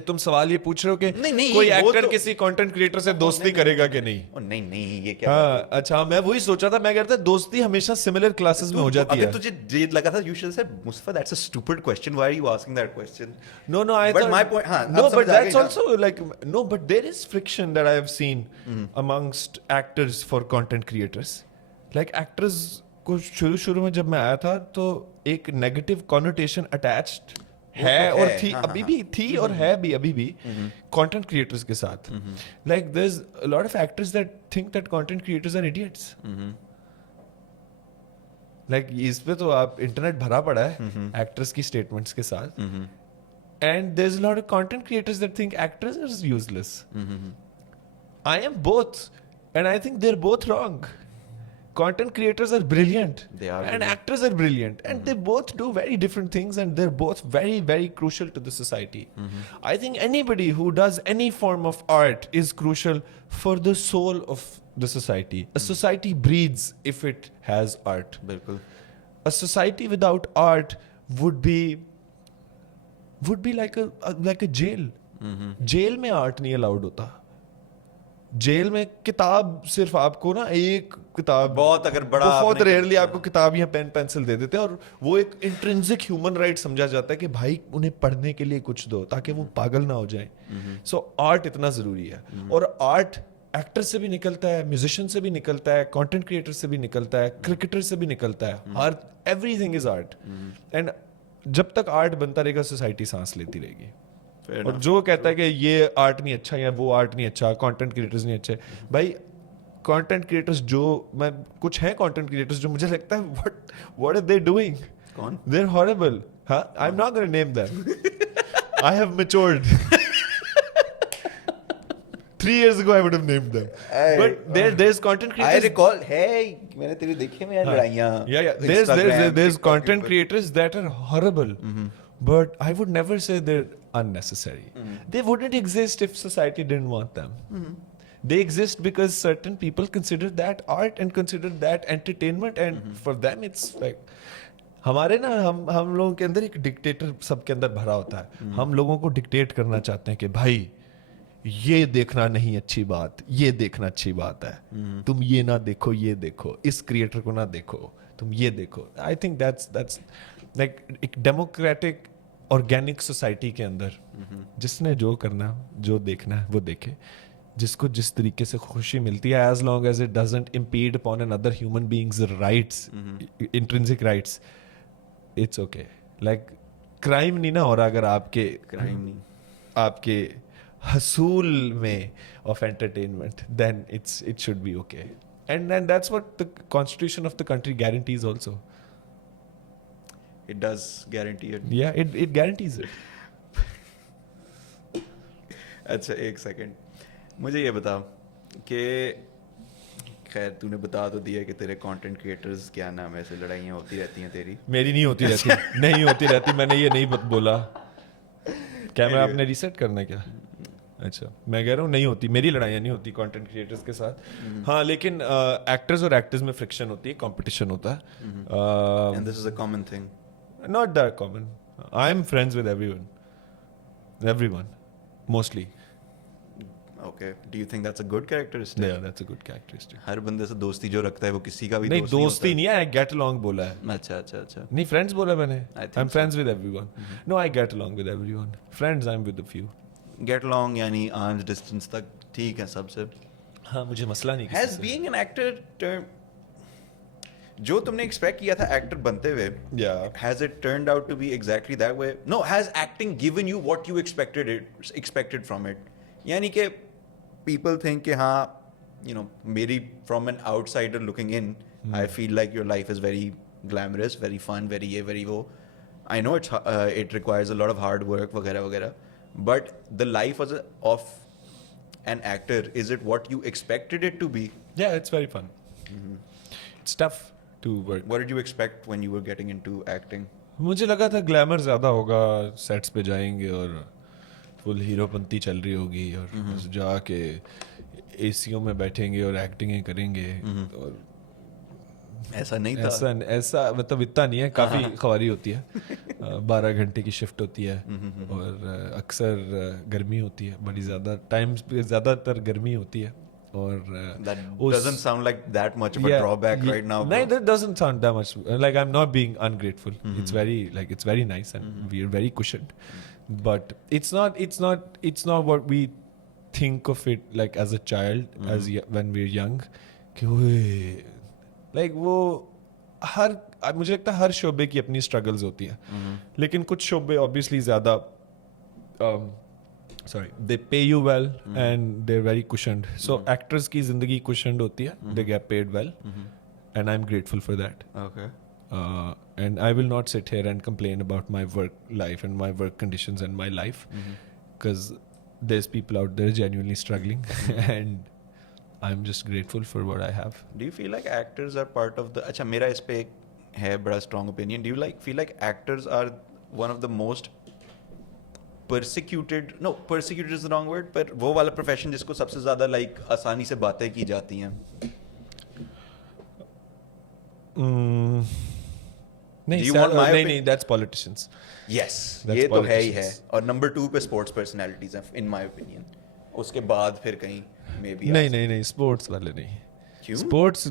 तुम सवाल ये पूछ रहे हो कि नहीं, कोई वो एक्टर तो- किसी कंटेंट क्रिएटर से दोस्ती करेगा कि नहीं. नहीं ये क्या? हाँ, अच्छा, मैं वही सोचा था. मैं कहता दोस्ती हमेशा सिमिलर क्लासेस में हो जाती है. अगर तुझे ये लगा था, you should have said, Mustafa, that's a stupid question. Why are you asking that question? No, I But thought, my point, हाँ, no, अब but समझ आ that's गई ना? also like, no, but there is friction that I have seen amongst actors for content creators. Like actors को शुरू में जब मैं आया था तो एक negative connotation attached है तो और है, थी, हाँ, अभी हाँ, भी थी और है भी अभी भी कंटेंट क्रिएटर्स के साथ. Like there is a lot of actors that think that content creators are idiots. Like इस पे तो आप इंटरनेट भरा पड़ा है एक्टर्स की स्टेटमेंट्स के साथ. And there is a lot of content creators that think actors are useless. I am both, and I think they're both wrong. Content creators are brilliant, They are and brilliant. actors are brilliant, and they both do very different things, and they're both very, very crucial to the society. I think anybody who does any form of art is crucial for the soul of the society. A society breathes if it has art. बिल्कुल. A society without art would be like a jail. Jail में art नहीं allowed होता. Jail में किताब सिर्फ आपको ना एक किताब बहुत अगर बड़ा बहुत आपने- रेयरली आपको किताब या पेन पेंसिल दे देते हैं और वो एक इंट्रिंसिक ह्यूमन राइट समझा जाता है कि भाई उन्हें पढ़ने के लिए कुछ दो ताकि वो पागल ना हो जाए. सो आर्ट इतना जरूरी है और आर्ट एक्टर से भी निकलता है, म्यूजिशियन से भी निकलता है, कंटेंट क्रिएटर से भी निकलता है, क्रिकेटर से भी निकलता है. Her everything is art. And जब तक आर्ट बनता रहेगा सोसाइटी सांस लेती रहेगी. Fair और enough. जो कहता है कि ये आर्ट नहीं अच्छा या वो आर्ट नहीं अच्छा, कंटेंट क्रिएटर्स नहीं अच्छे, भाई कंटेंट क्रिएटर्स जो मैं कुछ हैं कंटेंट क्रिएटर्स जो मुझे लगता है व्हाट आर दे डूइंग, कौन? They are horrible. हाँ, I am not gonna name them. I have matured. 3 years ago I would have named them. But there's content I creators. recall, hey, मैंने तेरी देखी में यार लड़ाइयाँ. Yeah. Instagram, There's TikTok content पर. creators that are horrible. But I would never say they're unnecessary. They wouldn't exist if society didn't want them. They exist because certain people consider that art and consider that entertainment, and for them it's like हमारे ना हम लोगों के अंदर एक dictator सबके अंदर भरा होता है. हम लोगों को डिक्टेट करना चाहते हैं कि भाई ये देखना नहीं अच्छी बात, ये देखना अच्छी बात है. तुम ये ना देखो, ये देखो, इस क्रिएटर को ना देखो, तुम ये देखो. आई थिंक दैट्स लाइक एक डेमोक्रेटिक ऑर्गेनिक सोसाइटी के अंदर जिसने जो करना जो देखना है वो देखे, जिसको जिस तरीके से खुशी मिलती है, as long as it doesn't impede upon another human beings rights, intrinsic rights, it's okay. Like crime नहीं ना हो रहा अगर आपके Crime नहीं. आपके हसूल में of entertainment, then it should be okay. And that's what the constitution of the country guarantees also. It does guarantee it. Yeah, it guarantees it. अच्छा, एक सेकंड, मुझे ये बता कि खैर तूने बता तो दिया कि तेरे कंटेंट क्रिएटर्स क्या नाम है, ऐसे लड़ाइयाँ होती रहती हैं तेरी. मेरी नहीं होती रहती. नहीं होती रहती, मैंने ये नहीं बोला. कैमरा आपने रीसेट करना है क्या? अच्छा, मैं कह रहा हूँ नहीं होती, मेरी लड़ाइयाँ नहीं होती कंटेंट क्रिएटर्स के साथ. हाँ, लेकिन एक्टर्स और एक्टर्स में फ्रिक्शन होती है, कंपटीशन होता है. And this is a common thing. Not that common. I'm friends with everyone, mostly. Okay. Do you think that's a good characteristic? Yeah, that's a good characteristic. हर बंदे से दोस्ती जो रखता है वो किसी का भी नहीं, दोस्त दोस्ती नहीं है, get along बोला है. अच्छा अच्छा अच्छा. नहीं, friends बोला मैंने. I think I'm friends with everyone. No, I get along with everyone. Friends, I'm with a few. Get along यानी arm's distance तक ठीक है सबसे. हाँ, मुझे मसला नहीं. Has being an actor जो तुमने एक्सपेक्ट किया था एक्टर बनते हुए, Yeah. has it turned out to be exactly that way? No, has acting given you what you expected from it? यानी कि people think कि हाँ, you know, maybe from an outsider looking in, I feel like your life is very glamorous, very fun, very ये, very वो. I know it requires a lot of hard work वगैरह वगैरह, but the life of an actor, is it what you expected it to be? Yeah, it's very fun. It's tough to work. What did you expect when you were getting into acting? मुझे लगा था glamour ज्यादा होगा, sets पे जाएंगे और full Heropanti चल रही होगी और बस जाके एसीओ में बैठेंगे और एक्टिंग करेंगे. और ऐसा नहीं था. ऐसा मतलब इतना नहीं है, काफी खवारी होती है. 12 घंटे की शिफ्ट होती है और अक्सर गर्मी होती है, बड़ी ज्यादा टाइम ज्यादातर गर्मी होती है. और That doesn't sound like that much of a drawback right now. No, bro. that doesn't sound that much. Like, I'm not being ungrateful. It's very nice and we're very cushioned. But it's not what we think of it like as a child, when we're young. कि ओए, like वो मुझे लगता है हर शोबे की अपनी struggles होती हैं, लेकिन कुछ शोबे ऑब्वियसली ज़्यादा they pay you well and they are very cushioned. So actors की ज़िंदगी कुशन्ड होती है, they get paid well, and I am grateful for that. Okay. And I will not sit here and complain about my work life and my work conditions and my life, because there's people out there genuinely struggling, and I'm just grateful for what I have. Do you feel like actors are part of the? अच्छा मेरा इस पे एक है बड़ा strong opinion. Do you feel like actors are one of the most persecuted? No, persecuted is the wrong word. पर वो वाला profession जिसको सबसे ज़्यादा like आसानी से बातें की जाती हैं. नहीं, Do you want my नहीं, that's politicians. Yes, That's ये तो है ही है. politicians. और number 2 पे sports personalities हैं, in my opinion. उसके बाद फिर कहीं maybe. नहीं, sports वाले नहीं. क्यों? Sports,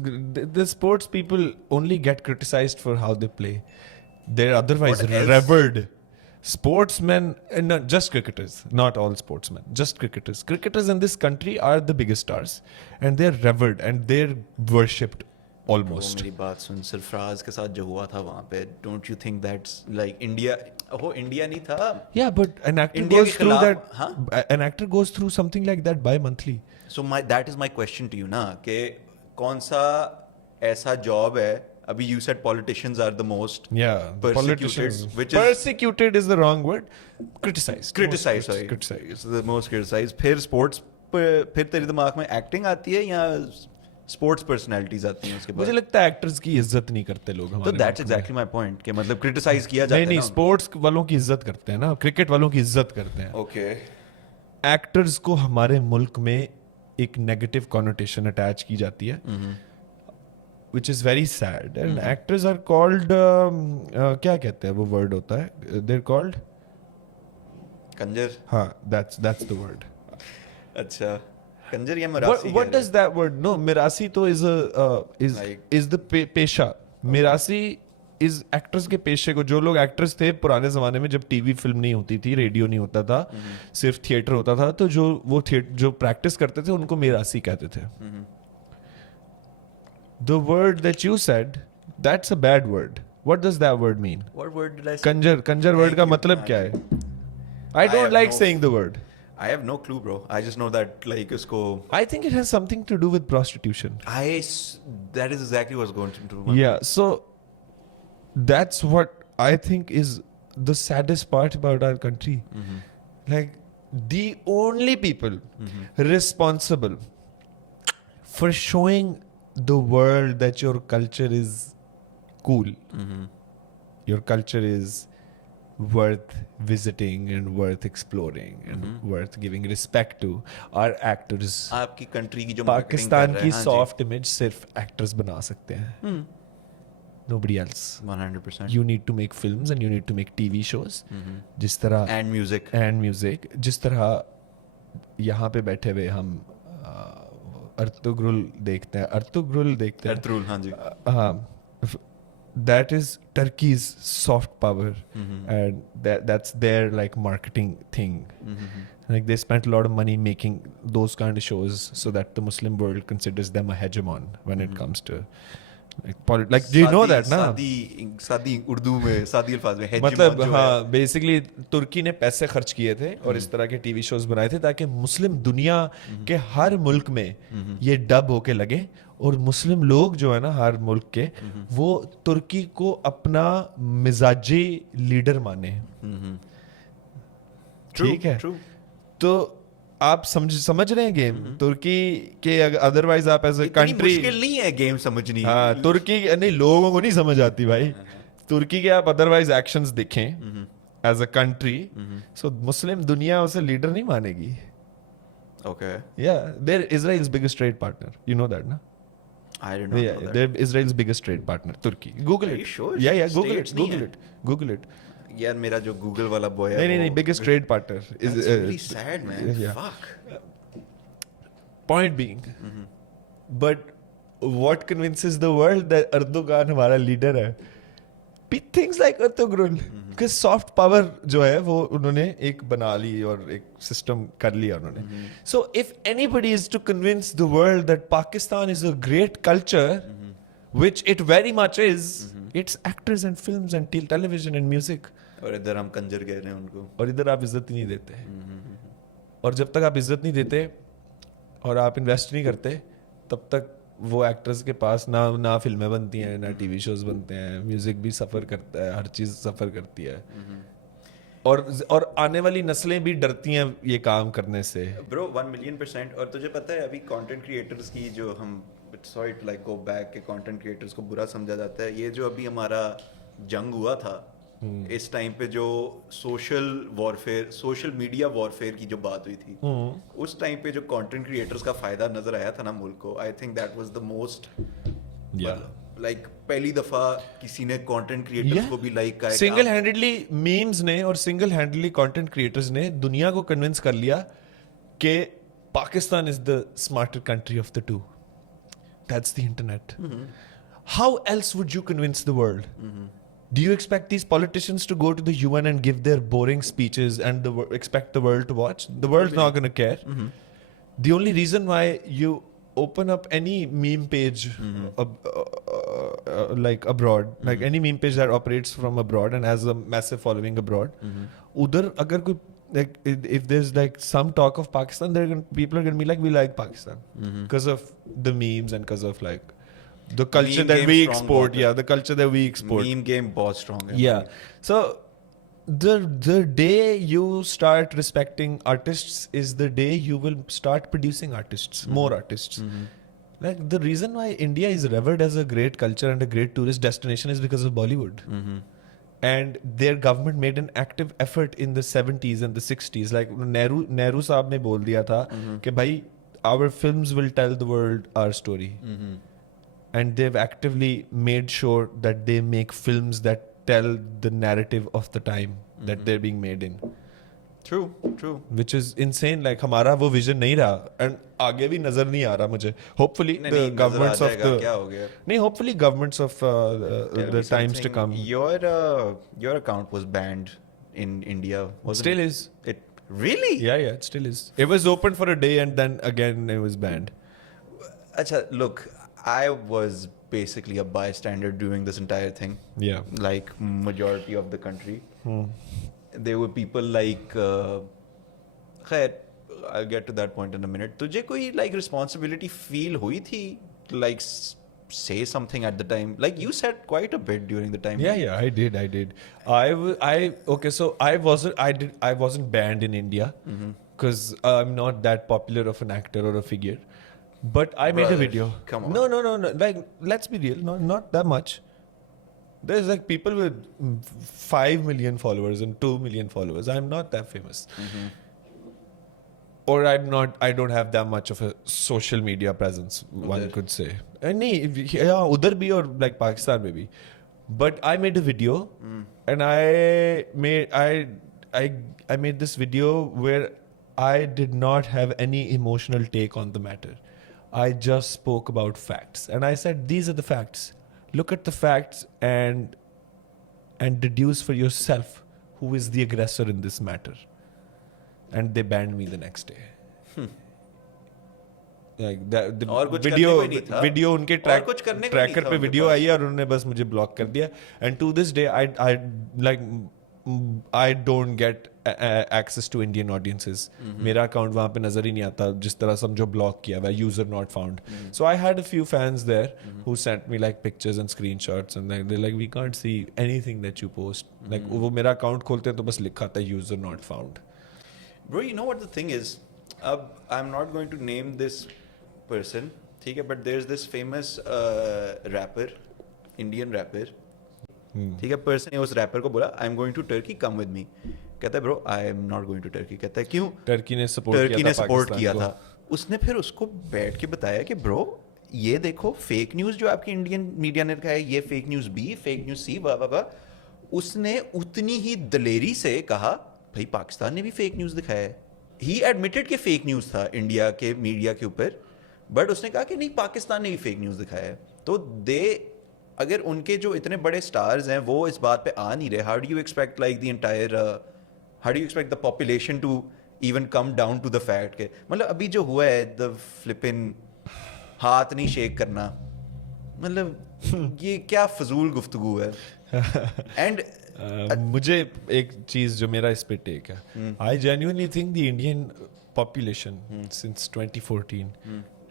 the sports people only get criticized for how they play. They're otherwise What else? revered. Sportsmen, no, just cricketers, not all sportsmen, just cricketers. Cricketers in this country are the biggest stars, and they're revered and they're worshipped वो almost. मेरी बात सुन, सरफराज के साथ जो हुआ था वहाँ पे, don't you think that's like India? वो इंडिया नहीं था. Yeah, but an actor India goes के through खिलाफ, that. हाँ? An actor goes through something like that bi-monthly. So that is my question to you ना, कि कौन सा ऐसा job है? अभी you said politicians are the most Yeah, persecuted, politicians. which is Persecuted is the wrong word. Criticized. criticized. Sorry, Criticized. it's the most criticized. फिर sports फिर तेरे दिमाग में acting आती है या sports personalities आती हैं उसके बाद? मुझे लगता है एक्टर्स की इज्जत नहीं करते लोग तो हमारे that's मुल्क में. exactly my point कि मतलब criticize किया जाता है नहीं, ना. स्पोर्ट्स वालों की इज्जत करते हैं ना, क्रिकेट वालों की इज्जत करते हैं. Okay. एक्टर्स को हमारे मुल्क में एक नेगेटिव कॉनोटेशन अटैच की जाती है, which is very sad. And actors are called क्या कहते हैं वो वर्ड होता है, they're called, कंजर. हाँ, that's the word. अच्छा, कंजर या मरासी. What does that word? No, mirasi तो is the पेशा. मिरासी is actors के पेशे को, जो लोग एक्टर्स थे पुराने जमाने में जब टीवी फिल्म नहीं होती थी, रेडियो नहीं होता था, सिर्फ थिएटर होता था, तो जो प्रैक्टिस करते थे उनको मिरासी कहते थे. The word that you said, that's a bad word. What does that word mean? What word did I say? Kanjar word का you. मतलब क्या है? I have don't like no- saying the word. I have no clue, bro. I just know that like उसको I think it has something to do with prostitution. that is exactly what's going through my Yeah, so that's what I think is the saddest part about our country. Like, the only people responsible for showing the world that your culture is cool, your culture is worth visiting and worth exploring and worth giving respect to, are actors. आपकी country की जो पाकिस्तान की हाँ soft image सिर्फ actors बना सकते हैं. Nobody else. 100%. You need to make films and you need to make TV shows. जिस तरह and music. and music, जिस तरह यहाँ पे बैठे हुए हम अर्तुगरुल देखते हैं. Ertugrul, हाँ जी. हाँ, that is Turkey's soft power, and that's their like marketing thing. Like they spent a lot of money making those kind of shows so that the Muslim world considers them a hegemon when it comes to like do you know that ना? सादी उर्दू में, सादी अल्फाज में hegemon मतलब जो है. हाँ, बेसिकली तुर्की ने पैसे खर्च किए थे और इस तरह के टीवी शोज बनाए थे ताकि मुस्लिम दुनिया के हर मुल्क में ये डब होके लगे, और मुस्लिम लोग जो है ना हर मुल्क के, वो तुर्की को अपना मिजाजी लीडर माने. ठीक है. True. तो आप समझ रहे हैं गेम तुर्की के. अदरवाइज आप एज अ इतनी कंट्री, मुश्किल नहीं है गेम समझनी. हाँ, तुर्की नहीं, लोगों को नहीं समझ आती भाई. तुर्की के आप अदरवाइज एक्शंस देखें एज अ कंट्री, सो मुस्लिम दुनिया उसे लीडर नहीं मानेगी. Okay. Yeah, they're Israel's biggest trade partner. You know that, na? I did not know Yeah, that. they're Israel's biggest trade partner. Turkey. Google Are it. you sure? Yeah, Google States it. नहीं Google है. it. Google it. यार मेरा जो Google वाला boy है नहीं, biggest trade partner is That's really sad, man. yeah. Fuck. Point being, but what convinces the world that Erdogan हमारा leader है? Things like Ertugrul, because soft power जो है वो उन्होंने एक बना ली और एक system कर लिया उन्होंने. So if anybody is to convince the world that Pakistan is a great culture, which it very much is. It's actors and films and television and music. और इधर हम कंजर कह रहे हैं उनको. और इधर आप इज्जत ही नहीं देते. और जब तक आप इज्जत नहीं देते और आप इन्वेस्ट नहीं करते, तब तक वो एक्टर्स के पास ना फिल्में बनती हैं, ना टीवी शोज बनते हैं, म्यूजिक भी सफ़र करता है, हर चीज़ सफ़र करती है. और आने वाली नस्लें भी डरती हैं ये काम करने से. ब्रो 1,000,000%. और तुझे पता है अभी कंटेंट क्रिएटर्स की जो हम sorry to like go back के कंटेंट क्रिएटर्स को बुरा समझा जाता है, ये जो अभी हमारा जंग हुआ था इस टाइम पे, जो सोशल मीडिया वॉरफेयर की जो बात हुई थी, उस टाइम पे जो कंटेंट क्रिएटर्स का फायदा नजर आया था ना मुल्क को, I think that was the most like पहली दफा किसी ने कंटेंट क्रिएटर्स को भी लाइक का सिंगल हैंडेडली मीम्स ने और सिंगल हैंडेडली कंटेंट क्रिएटर्स ने दुनिया को कन्विंस कर लिया कि Pakistan is the smarter country of the two. That's the internet. How else would you convince the world? Do you expect these politicians to go to the UN and give their boring speeches and expect the world to watch? The world's not going to care. The only reason why you open up any meme page like abroad, like any meme page that operates from abroad and has a massive following abroad, udhar agar koi, like if there's like some talk of Pakistan, people are going to be like, we like Pakistan because of the memes and because of like the culture that we export. The culture that we export. Meme game बहुत strong है. Yeah. So the day you start respecting artists is the day you will start producing artists, more artists. Like the reason why India is revered as a great culture and a great tourist destination is because of Bollywood. And their government made an active effort in the 70s and the 60s. Like Nehru साहब ने बोल दिया था कि भाई our films will tell the world our story. And they've actively made sure that they make films that tell the narrative of the time that they're being made in. True. Which is insane. Like हमारा वो vision नहीं रहा, and आगे भी नजर नहीं आ रहा मुझे. Hopefully the governments of the क्या हो गया? नहीं, hopefully governments of the times to come. Your account was banned in India. Still is. It really? Yeah, it still is. It was open for a day and then again it was banned. Acha, look, I was basically a bystander during this entire thing. Yeah. Like majority of the country. There were people like khair, I'll get to that point in a minute. तुझे कोई like responsibility feel हुई थी to like say something at the time? Like you said quite a bit during the time. Yeah, I did. Okay, so I wasn't banned in India because I'm not that popular of an actor or a figure. But I made a video. Come on. No. Like, let's be real. Not that much. There's like people with 5 million followers and 2 million followers. I'm not that famous. Or I don't have that much of a social media presence, one could say. And udhar bhi or like Pakistan mein bhi. But I made a video and I made this video where I did not have any emotional take on the matter. I just spoke about facts. And I said, these are the facts. Look at the facts and deduce for yourself who is the aggressor in this matter. And they banned me the next day. Like the और कुछ video करने को ही नहीं था। video उनके और कुछ करने को ही नहीं tracker था पे उनके video पास। आई और उन्होंने बस मुझे block कर दिया. And to this day I don't get access to Indian audiences. मेरा account वहाँ पे नजर ही नहीं आता, जिस तरह समझो block किया हुआ, user not found. So I had a few fans there who sent me like pictures and screenshots and they're like, we can't see anything that you post. Like वो मेरा account खोलते हैं तो बस लिखा था user not found. Bro, you know what the thing is? I'm not going to name this person, ठीक है, but there's this famous rapper, Indian rapper. ठीक है, पर्सन ने उस रैपर को बोला I am going to Turkey, come with me. कहता है bro I am not going to Turkey. कहता है क्यों? टर्की ने सपोर्ट किया था. उसने फिर उसको बैठ के बताया कि ब्रो ये देखो फेक न्यूज़ जो आपकी इंडियन मीडिया ने दिखाया, ये fake news B, fake news C, वाह. उसने उतनी ही दलेरी से कहा भाई पाकिस्तान ने भी फेक न्यूज़ दिखाया है. ही एडमिटेड कि फेक न्यूज़ था इंडिया के मीडिया के ऊपर, बट उसने कहा कि नहीं पाकिस्तान ने भी फेक न्यूज़ दिखाया है. तो अगर उनके जो इतने बड़े स्टार्स हैं वो इस बात पे आ नहीं रहे, how do you expect the population to even come down to the fact के मतलब अभी जो हुआ है द फ्लिपिन हाथ नहीं शेक करना, मतलब ये क्या फजूल गुफ्तगू है. एंड मुझे एक चीज जो मेरा इस पे टेक है, I genuinely think the Indian population since 2014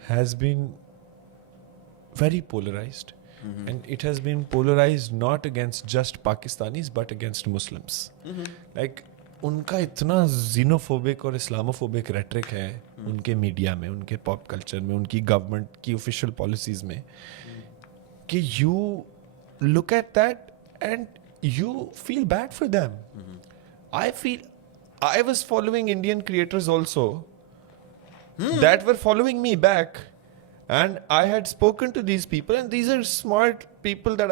has been very polarized, and it has been polarized not against just Pakistanis but against Muslims. Like उनका इतना xenophobic और Islamophobic rhetoric है उनके मीडिया में, उनके पॉप कल्चर में, उनकी गवर्नमेंट की ऑफिशियल पॉलिसीज में, कि you look at that and you feel bad for them. I was following Indian creators also that were following me back. And I had spoken to these people, and these are smart people that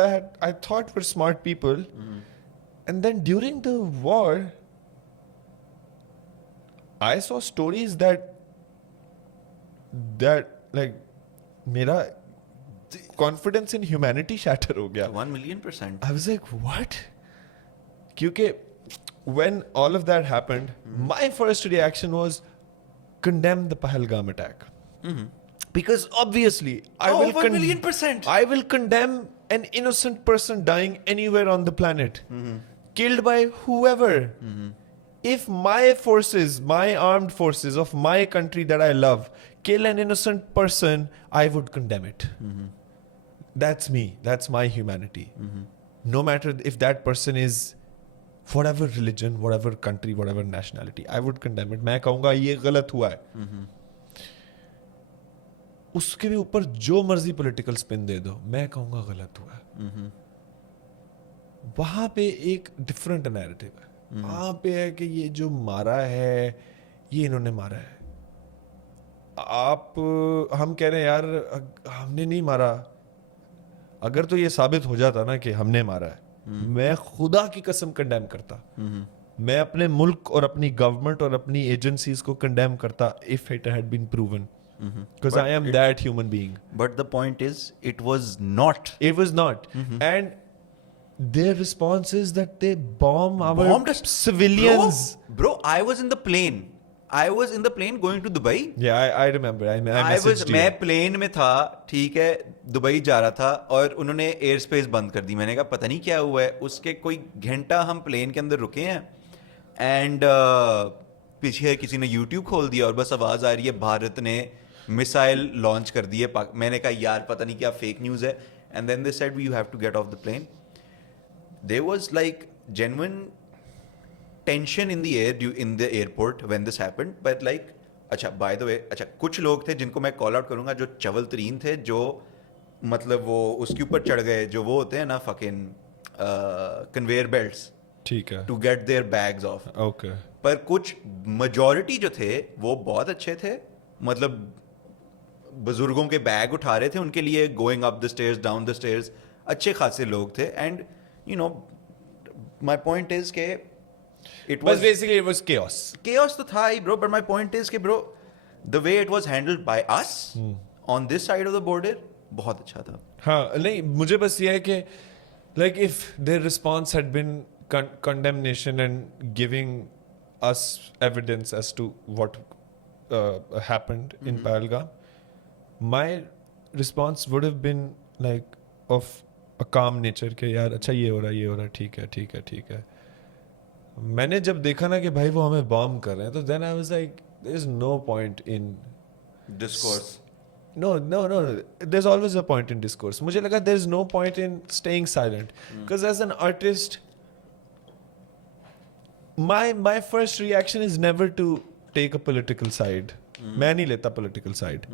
I thought were smart people. And then during the war, I saw stories that like मेरा confidence in humanity shatter हो गया. 1,000,000%. I was like, what? क्योंकि when all of that happened, my first reaction was condemn the Pahalgam attack. Because obviously, I will 1,000,000%. I will condemn an innocent person dying anywhere on the planet, killed by whoever. If my forces, my armed forces of my country that I love, kill an innocent person, I would condemn it. That's me. That's my humanity. No matter if that person is whatever religion, whatever country, whatever nationality, I would condemn it. मैं कहूँगा ये गलत हुआ है. उसके भी ऊपर जो मर्जी पॉलिटिकल स्पिन दे दो, मैं कहूँगा गलत हुआ है. वहाँ पे एक डिफरेंट नैरेटिव है. वहाँ पे है कि ये जो मारा है, ये इन्होंने मारा है. हम कह रहे हैं यार हमने नहीं मारा. अगर तो ये साबित हो जाता ना कि हमने मारा है, मैं खुदा की कसम कंडेम करता. मैं अपने मुल्क और अपनी गवर्नमेंट और अपनी एजेंसीज को कंडेम करता if it had been proven. Because I am that human being. But the point is, it was not. It was not. And their response is that they bomb our civilians. Bro, I was in the plane. I was in the plane going to Dubai. Yeah, I remember. I messaged you. मैं plane में था, ठीक है, Dubai जा रहा था और उन्होंने एयर स्पेस बंद कर दी. मैंने कहा पता नहीं क्या हुआ है. उसके कोई घंटा हम प्लेन के अंदर रुके हैं एंड पीछे किसी ने यूट्यूब खोल दिया और बस आवाज़ आ रही है भारत ने मिसाइल लॉन्च कर दी है. मैंने कहा यार पता नहीं क्या फेक न्यूज़ है. And then they said you have to get off the plane. There was like genuine tension in the air in the airport when this happened. But like अच्छा बाय द वे, अच्छा कुछ लोग थे जिनको मैं call out करूंगा जो चवल तरीन थे, जो मतलब वो उसके ऊपर चढ़ गए, जो वो होते हैं ना फकिंग कन्वेयर बेल्ट्स, ठीक है, to get their bags off. Okay. पर कुछ मेजॉरिटी जो थे वो बहुत अच्छे थे. मतलब बुजुर्गों के बैग उठा रहे थे उनके लिए, going up the stairs, down the stairs, अच्छे खासे लोग थे. And you know my point is के it was basically it was chaos. तो था ही bro. But my point is के bro, the way it was handled by us on this side of the border बहुत अच्छा था. हाँ, नहीं मुझे बस ये है कि like if their response had been condemnation and giving us evidence as to what happened in Pahalgam, my response would have been like of a calm nature के यार अच्छा ये हो रहा है, ठीक है. मैंने जब देखा ना कि भाई वो हमें बॉम्ब कर रहे हैं, तो then I was like there is no point in discourse. No. There's always a point in discourse. मुझे लगा there's no point in staying silent. Because as an artist, my first reaction is never to take a political side. मैं नहीं लेता political side.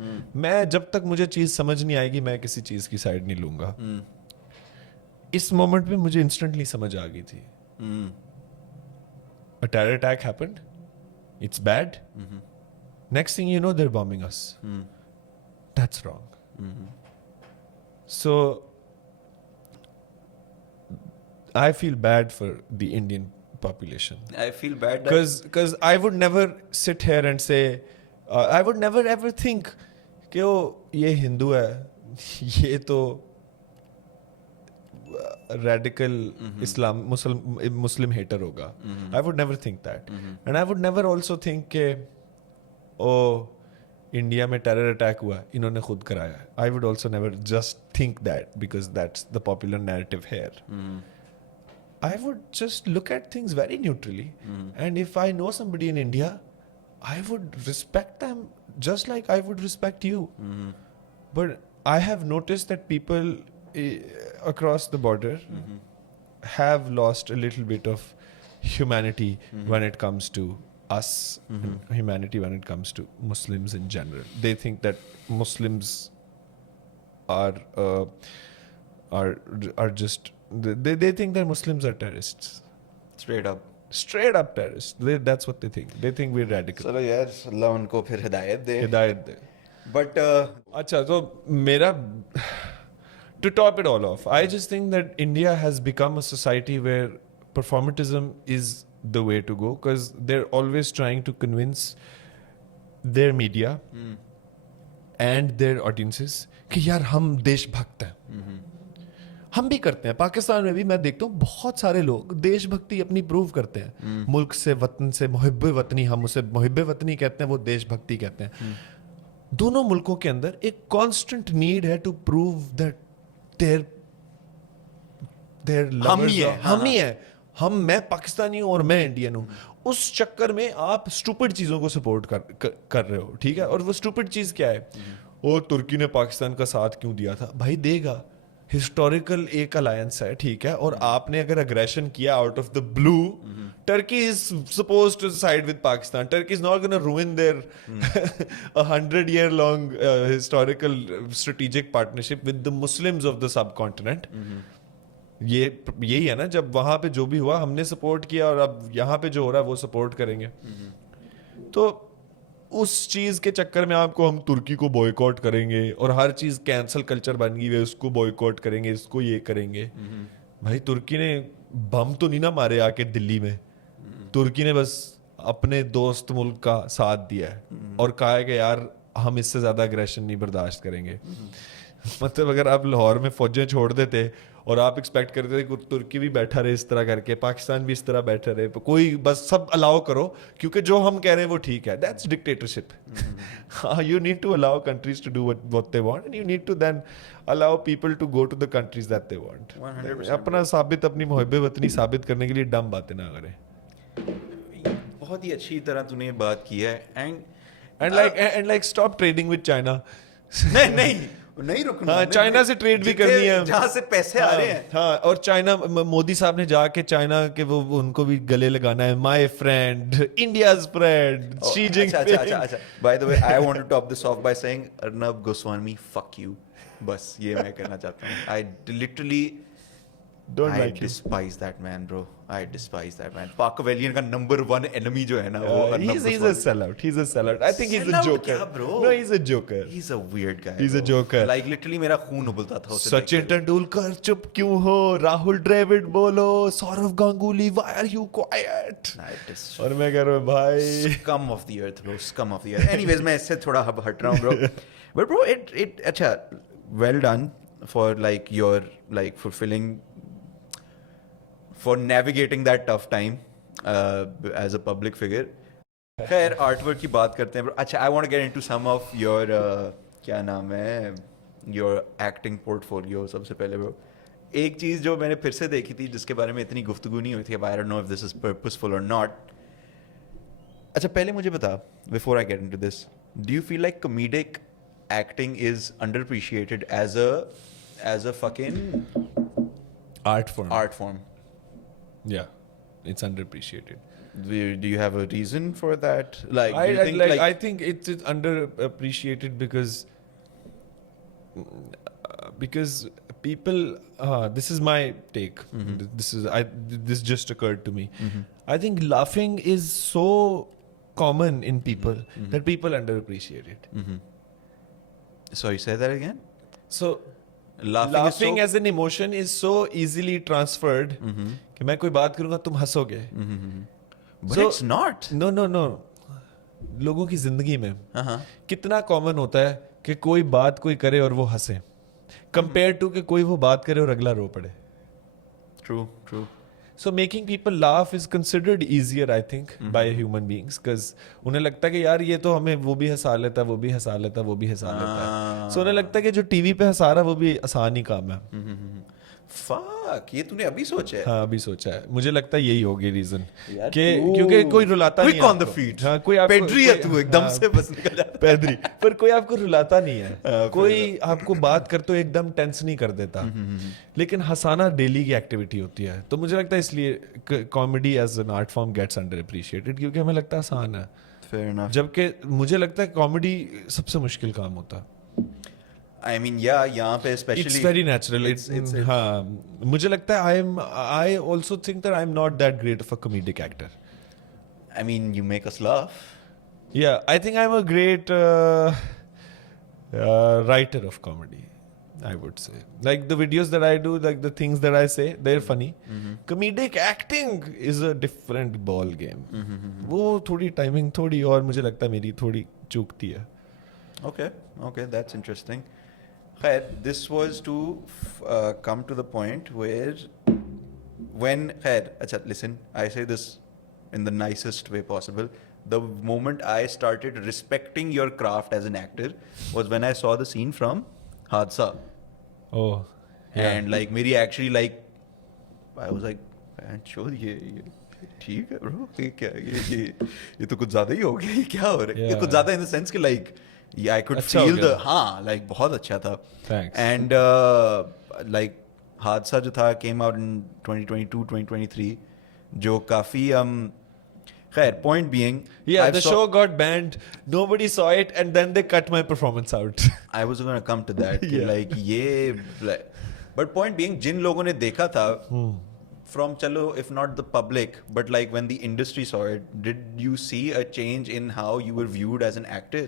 मैं जब तक मुझे चीज समझ नहीं आएगी, मैं किसी चीज की साइड नहीं लूंगा. इस मोमेंट में मुझे इंस्टेंटली समझ आ गई थी. A terror attack happened. It's bad. Next thing you know, they're bombing us. That's wrong. So I feel bad for the Indian population. I feel bad that Because I would never sit here and say, I would never ever think कि वो ये हिंदू है, ये तो radical Islam Muslim hater होगा. I would never think that. And I would never also think कि India में terror attack हुआ, इन्होंने खुद कराया. I would also never just think that because that's the popular narrative here. I would just look at things very neutrally. And if I know somebody in India, I would respect them just like I would respect you. But I have noticed that people across the border have lost a little bit of humanity when it comes to us, and humanity when it comes to Muslims in general. They think that Muslims are just they think that Muslims are terrorists. Straight up terrorists. That's what they think. They think we're radical. चलो यार अल्लाह उनको फिर हिदायत दे. हिदायत दे. But अच्छा तो मेरा to top it all off, I just think that India has become a society where performatism is the way to go because they're always trying to convince their media and their audiences कि यार हम देशभक्त हैं. हम भी करते हैं. पाकिस्तान में भी मैं देखता हूँ बहुत सारे लोग देशभक्ति अपनी प्रूव करते हैं. मुल्क से वतन से मुहिब्बे वतनी, हम उसे मुहिब्बे वतनी कहते हैं, वो देशभक्ति कहते हैं. दोनों मुल्कों के अंदर एक कांस्टेंट नीड है टू प्रूव दैट देयर हम ही है. मैं पाकिस्तानी हूं और मैं इंडियन हूं. उस चक्कर में आप स्टूपिड चीजों को सपोर्ट कर रहे हो. ठीक है. और वो स्टूपिड चीज क्या है? वो तुर्की ने पाकिस्तान का साथ क्यों दिया था? भाई देगा. हिस्टोरिकल एक अलायंस है. ठीक है. और आपने अगर अग्रेशन किया out of the blue, Turkey is supposed to side with Pakistan. Turkey is not going to ruin their 100-year-long historical strategic partnership with the Muslims of the subcontinent. यही है ना. जब वहां पे जो भी हुआ हमने सपोर्ट किया और अब यहाँ पे जो हो रहा है वो सपोर्ट करेंगे. तो उस चीज के चक्कर में आपको हम तुर्की को बॉयकॉट करेंगे और हर चीज कैंसल कल्चर बन गई है, उसको बॉयकॉट करेंगे, इसको ये करेंगे. भाई तुर्की ने बम तो नहीं ना मारे आके दिल्ली में. तुर्की ने बस अपने दोस्त मुल्क का साथ दिया है और कहा है कि यार हम इससे ज्यादा अग्रेशन नहीं बर्दाश्त करेंगे. मतलब अगर आप लाहौर में फौजें छोड़ देते और आप एक्सपेक्ट करते थे कि तुर्की भी बैठा रहे इस तरह करके, पाकिस्तान भी इस तरह बैठा रहे, कोई बस सब अलाउ करो क्योंकि जो हम कह रहे हैं वो ठीक है. That's dictatorship. You need to allow countries to do what they want, and you need to then allow people to go to the countries that they want. 100%. अपनी मुहिब्बे वतनी साबित करने के लिए डम बातें ना करें. बहुत ही अच्छी तरह तूने बात की है. And like stop trading with China. नहीं रुकना. हाँ, चाइना से ट्रेड भी करनी है. जहाँ से पैसे आ रहे हैं. हाँ. और चाइना, मोदी साहब ने जाके चाइना के वो उनको भी गले लगाना है. My friend, India's friend, Xi Jinping. अच्छा. By the way, I want to top this off by saying Arnab Goswami, fuck you. बस ये मैं कहना चाहता हूँ. I literally Don't like him. despise that man, bro. I despise that man. Pavilion का number 1 enemy जो है ना वो Arnab He's a Goswami. sellout. He's a sellout. I think he's a Sellout joker. क्या, bro? No, he's a joker. He's a weird guy. He's a bro. joker. Like literally मेरा खून उबलता था उसे सचिन देख के. तेंदुलकर चुप क्यों हो? राहुल द्रविड़ बोलो. Saurav Ganguly, why are you quiet? That is और मैं कह रहा हूँ भाई. scum of the earth, bro. Scum of the earth. Anyways, मैं इससे थोड़ा हट रहा हूँ, bro. But bro, it अच्छा, well done for like your like fulfilling, for navigating that tough time as a public figure. खैर आर्टवर्क की बात करते हैं. अच्छा, I want to get into some of your क्या नाम है, your acting portfolio. सबसे पहले bro, एक चीज़ जो मैंने फिर से देखी थी जिसके बारे में इतनी गुफ्तगू नहीं हुई थी. I don't know if this is purposeful or not. अच्छा, पहले मुझे बता, before I get into this, do you feel like comedic acting is underappreciated as a fucking Art form. Yeah, it's underappreciated. Do you have a reason for that? Like, do you think, I think it's underappreciated because people. This is my take. This just occurred to me. I think laughing is so common in people that people underappreciate it. Sorry, say that again. So laughing as an emotion is so easily transferred कि मैं कोई बात करूंगा तुम हंसोगे. But it's not. No. लोगों की जिंदगी में कितना कॉमन होता है कि कोई बात कोई करे और वो हंसे, कंपेयर टू कि कोई वो बात करे और अगला रो पड़े. True. So making people laugh is considered easier, I think, by human beings, because उन्हें लगता है कि यार ये तो हमें वो भी हंसा लेता है, वो भी हंसा लेता है, वो भी हंसा लेता है. So उन्हें लगता है कि जो टीवी पे हंसा रहा है वो भी आसान ही काम है. Fuck, ये तूने अभी सोचा है? हाँ अभी सोचा है. मुझे लगता है यही होगी रीजन यार कि तू- क्योंकि कोई रुलाता नहीं Quick है on the आपको. feet. हाँ कोई आपको पेड्री है कोई- तू एकदम हाँ, से बस निकल जाता. पैदरी पर कोई आपको रुलाता नहीं है. हाँ, कोई आपको बात करते हो एकदम टेंस नहीं कर देता. लेकिन हंसाना डेली की एक्टिविटी होती है. तो मुझे लगता है इसलिए comedy as an art form gets underappreciated, क्योंकि हमें लगता है आसान है. Fair enough. जबकि मुझे लगता है कॉमेडी सबसे मुश्किल काम होता है. I mean, yeah, यहाँ पे especially. It's very natural. it's- हाँ मुझे लगता है I also think that I am not that great of a comedic actor. I mean, you make us laugh. Yeah, I think I'm a great writer of comedy, I would say. Like the videos that I do, like the things that I say, they're funny. Comedic acting is a different ball game. वो थोड़ी timing थोड़ी और मुझे लगता है मेरी थोड़ी चूकती है. Okay, that's interesting. Khair, this was to come to the point where when acha, listen, I say this in the nicest way possible. The moment I started respecting your craft as an actor was when I saw the scene from Hadsa. Oh, yeah. And like मेरी actually like I was like, man, show ये ठीक है bro, ये क्या ये तो कुछ ज़्यादा ही हो गया. ये क्या हो रहा है? ये Yeah. कुछ ज़्यादा in the sense कि like I could अच्छा हो feel the गया. हाँ like बहुत अच्छा था. Thanks. And like हादसा जो था came out in 2022 2023 जो काफी खैर point being Yeah, I've the saw- show got banned. Nobody saw it, and then they cut my performance out. I was gonna come to that कि Yeah. like ये but point being जिन लोगों ने देखा था from चलो if not the public but like when the industry saw it, did you see a change in how you were viewed as an actor?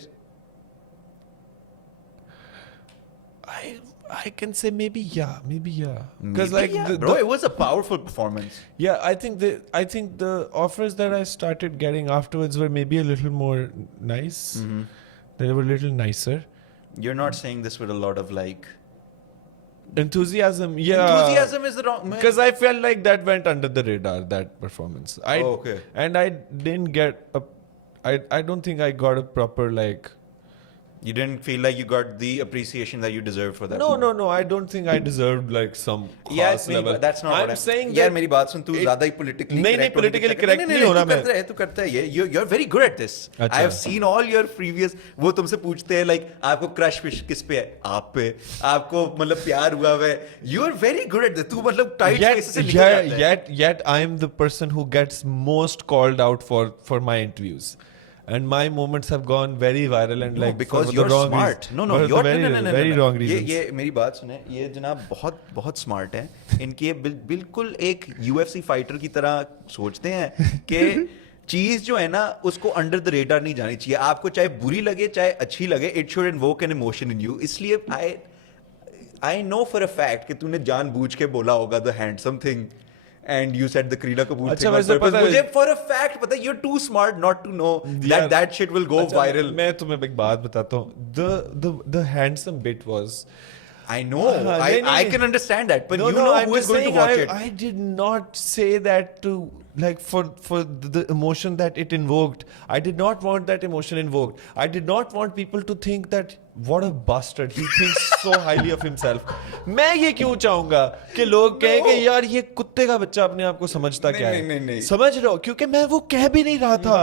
I can say maybe yeah. Because Maybe, like yeah, the, bro, it was a powerful performance. yeah, I think the offers that I started getting afterwards were maybe a little more nice. They were a little nicer. You're not saying this with a lot of like Enthusiasm, yeah. enthusiasm is the wrong Because I felt like that went under the radar, that performance. Oh, okay. And I didn't get I don't think I got a proper like. you didn't feel like you got the appreciation that you deserved for that. No. I don't think I deserved like some Yeah, class level. that's not I'm what saying यार that मेरी बात सुन तू it- ज़्यादा ही politically नहीं, correct politically होने की correct नहीं होना मैं. तू करता है ये you're very good at this. अच्छा. I have seen all your previous वो तुमसे पूछते हैं like आपको crush किस पे है आप पे आपको मतलब प्यार हुआ है you are very good at this. तू मतलब tight spaces से निकल जाता है. yet I'm the person who gets most called out for my interviews. And my moments have gone very viral and No, like because for the you're wrong smart. reasons. No, For the you're very wrong ये reasons. मेरी बात सुने ये जनाब बहुत बहुत smart है. इनकी ये बिल्कुल एक UFC फाइटर की तरह सोचते हैं कि चीज जो है ना उसको अंडर द रेडार नहीं जानी चाहिए. आपको चाहे बुरी लगे चाहे अच्छी लगे it should invoke an emotion in you. इसलिए I know for a fact कि तूने जानबूझ के बोला होगा the handsome thing and you said the Kareena Kapoor अच्छा, thing on वैसे purpose. पता है- मुझे for a fact पता है you're too smart not to know यार- that shit will go अच्छा, viral. मैं तुम्हें एक बात बताता हूँ. The handsome bit was. I know. नहीं, I नहीं. can understand that. But No, you no, know I'm who is just going to saying watch it. I did not say that to like for the emotion that it invoked. I did not want that emotion invoked. I did not want people to think that what a bastard he thinks so highly of himself. मैं ये क्यों चाहूंगा कि लोग कहें कि यार ये कुत्ते का बच्चा अपने आप को समझता क्या है. नहीं. समझ रहे हो क्योंकि मैं वो कह भी नहीं रहा था.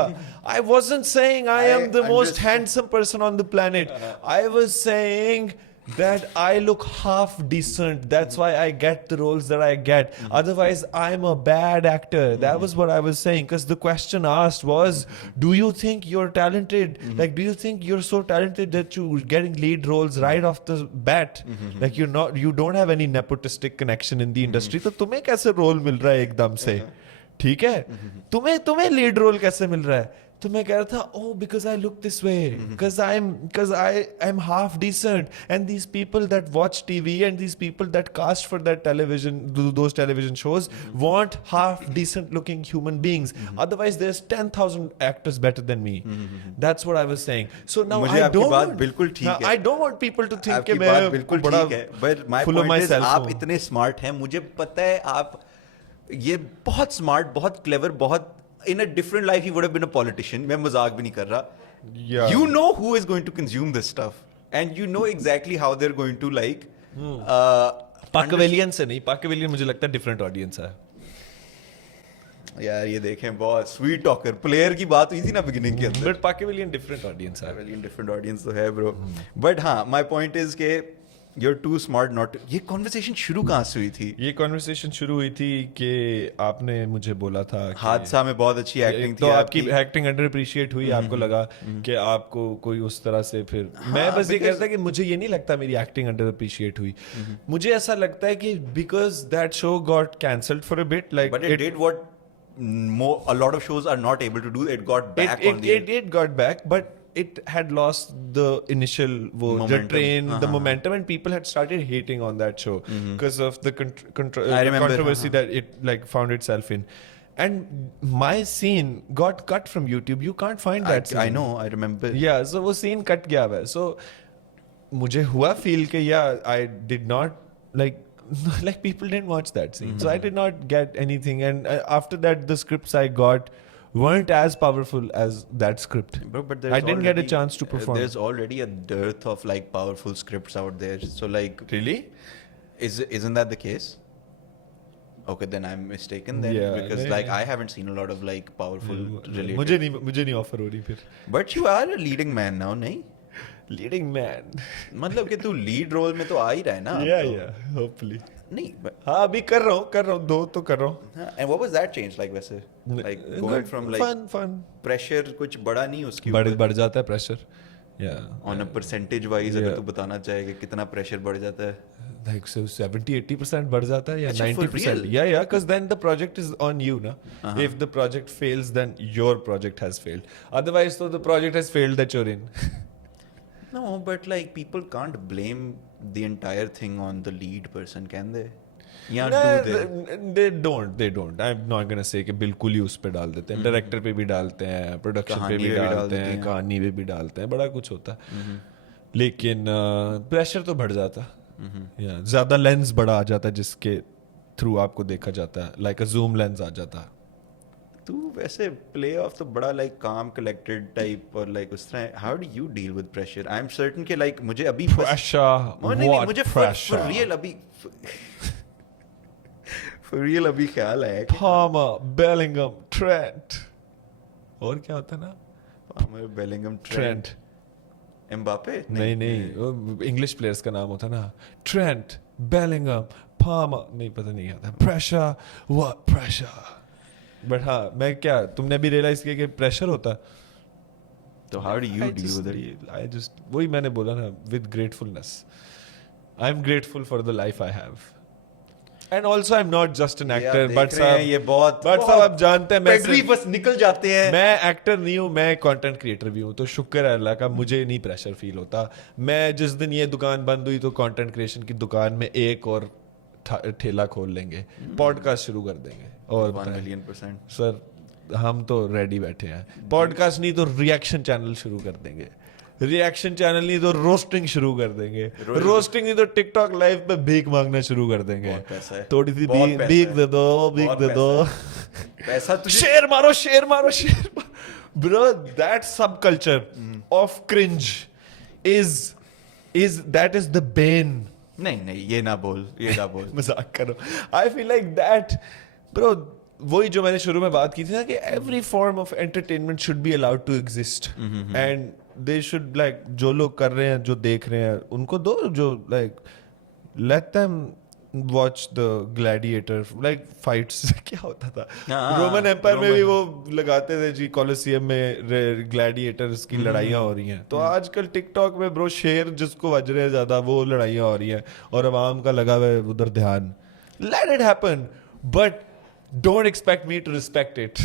I wasn't saying I am the most understand. handsome person on the planet. I was saying that I look half decent. That's why I get the roles that I get. Otherwise, I'm a bad actor. That was what I was saying. Because the question asked was, do you think you're talented? Like, do you think you're so talented that you're getting lead roles right off the bat? Like, you don't have any nepotistic connection in the industry. तो तुम्हें कैसे role मिल रहा है एकदम से? ठीक है? तुम्हें lead role कैसे मिल रहा है? तो मैं कह रहा था, oh, because I look this way, because I'm half decent, and these people that watch TV and these people that cast for that those television shows want half decent looking human beings. Otherwise, there's 10,000 actors better than me. That's what I was saying. So now मुझे I आपकी don't बात want, बिल्कुल ठीक now, है. I don't want people to think कि आपकी बात मैं बिल्कुल बड़ा ठीक है. But my full of point is myself आप हूँ. इतने smart हैं. मुझे पता है आप ये बहुत स्मार्ट, बहुत क्लेवर, बहुत in a different life he would have been a politician. मैं मजाक भी नहीं कर रहा. Yeah. You know who is going to consume this stuff, and you know exactly how they're going to like. पाकवेलियन से नहीं, पाकवेलियन मुझे लगता है डिफरेंट ऑडियंस है. यार ये देखें, बहुत स्वीट टॉकर प्लेयर की बात हुई थी ना बिगिनिंग के अंदर. बट पाकवेलियन डिफरेंट ऑडियंस है. डिफरेंट ऑडियंस तो है ब्रो. बट हाँ, माय पॉइंट इज के you're too smart not to. ये कॉन्वर्सेशन शुरू कहाँ से हुई थी? ये कॉन्वर्सेशन शुरू हुई थी कि आपने मुझे बोला था कि हादसा में बहुत अच्छी एक्टिंग तो थी आपकी एक्टिंग अंडर अप्रिशिएट हुई. आपको लगा कि आपको कोई उस तरह से फिर मैं बस ये कहता कि मुझे ये नहीं लगता मेरी एक्टिंग अंडर अप्रिशिएट हुई. मुझे ऐसा लगता है कि because that show got cancelled for a bit, like But it did what a lot of shows are not able to do. It got back on the it got back, but it had lost the initial the Momentum. train, the momentum, and people had started hating on that show because of the I remember, controversy that it like found itself in. And my scene got cut from YouTube. You can't find that scene. I know, I remember. Yeah, so वो scene cut गया है. So मुझे हुआ feel कि yeah, I did not like like people didn't watch that scene. So I did not get anything, and after that the scripts I got weren't as powerful as that script. Bro, but I didn't get a chance to perform. There's already a dearth of like powerful scripts out there. So like, Really? Isn't that the case? Okay, then I'm mistaken then, Yeah, because नहीं, like नहीं. I haven't seen a lot of like powerful related. मुझे नहीं offer हो रही फिर. But you are a leading man now, नहीं? Leading man. मतलब कि तू लीड रोल में तो आ ही रहा है ना अब Yeah, तो. yeah, hopefully. नहीं but, हाँ अभी कर रहा हूँ 2 तो कर रहा हूँ. हाँ, and what was that change like वैसे? Like going from like fun. pressure कुछ बड़ा नहीं उसकी बढ़ जाता है pressure. Yeah. on a percentage wise अगर तू बताना चाहे कि कितना pressure बढ़ जाता है. Like so 70-80% बढ़ जाता है या अच्छा, for 90%. real? Yeah, because then the project is on you ना. If the project fails, then your project has failed. Otherwise, so the project has failed that you're in. No, but like people can't blame the entire thing on the lead person, can they? Yeah, do they? They don't. I'm not gonna say कि बिल्कुल ही उस पे डाल देते हैं. Director पे भी डालते हैं, प्रोडक्शन पे भी डालते हैं, कहानी पे भी डालते हैं, बड़ा कुछ होता है. लेकिन प्रेशर तो बढ़ जाता है. ज्यादा लेंस बड़ा आ जाता है जिसके थ्रू आपको देखा जाता है, लाइक अ जूम लेंस आ जाता है. तू वैसे प्ले ऑफ तो बड़ा लाइक काम कलेक्टेड टाइप और लाइक उस तरह. How do you deal with pressure? I am certain कि लाइक मुझे अभी Pressure, मुझे pressure? फॉर रियल अभी फॉर रियल अभी ख्याल आया कि Palmer, Bellingham, Trent. और क्या होता है ना? Palmer, Bellingham, Trent, एम्बापे नहीं इंग्लिश प्लेयर्स का नाम होता है ना. ट्रेंट, बेलिंगम, पामर, नहीं पता नहीं आता. Pressure, what pressure. बट हाँ मैं क्या, तुमने भी रियलाइज किया कि प्रेशर होता है. तो how do you deal with it? I just वही मैंने बोला ना, with gratefulness. I am grateful for the life I have. And also I am not just an actor. But ये बहुत आप जानते हैं मैं बस निकल जाते हैं. मैं एक्टर नहीं हूँ, मैं कंटेंट क्रिएटर भी हूँ. तो शुक्र है अल्लाह का, मुझे नहीं प्रेशर फील होता. मैं जिस दिन ये दुकान बंद हुई तो कंटेंट क्रिएशन की दुकान में एक और ठेला खोल लेंगे, पॉडकास्ट शुरू कर देंगे. और 1 million%. सर हम तो रेडी बैठे हैं. पॉडकास्ट नहीं तो रिएक्शन चैनल शुरू कर देंगे. रिएक्शन चैनल नहीं तो रोस्टिंग शुरू कर देंगे. रोस्टिंग नहीं तो टिकटॉक लाइव पे भीख मांगना शुरू कर देंगे. थोड़ी सी भीख दे दो. पैसा तुझे शेर मारो. Bro, that subculture of cringe is that is the bane. नहीं ये ना बोल मजाक करो. I feel like that, bro. वही जो मैंने शुरू में बात की थी ना कि every form of entertainment should be allowed to exist. And they should like जो लोग कर रहे हैं, जो देख रहे हैं, उनको दो. जो like let them watch the gladiator like fights. क्या होता था रोमन एम्पायर में भी, वो लगाते थे जी कॉलोसियम में ग्लैडिएटर्स की लड़ाइयाँ हो रही हैं. तो आजकल टिकटॉक में ब्रो शेर जिसको बज रहे हैं ज्यादा, वो लड़ाइयाँ हो रही हैं और आवाम का लगा हुआ है उधर ध्यान. Let it happen, but don't expect me to respect it.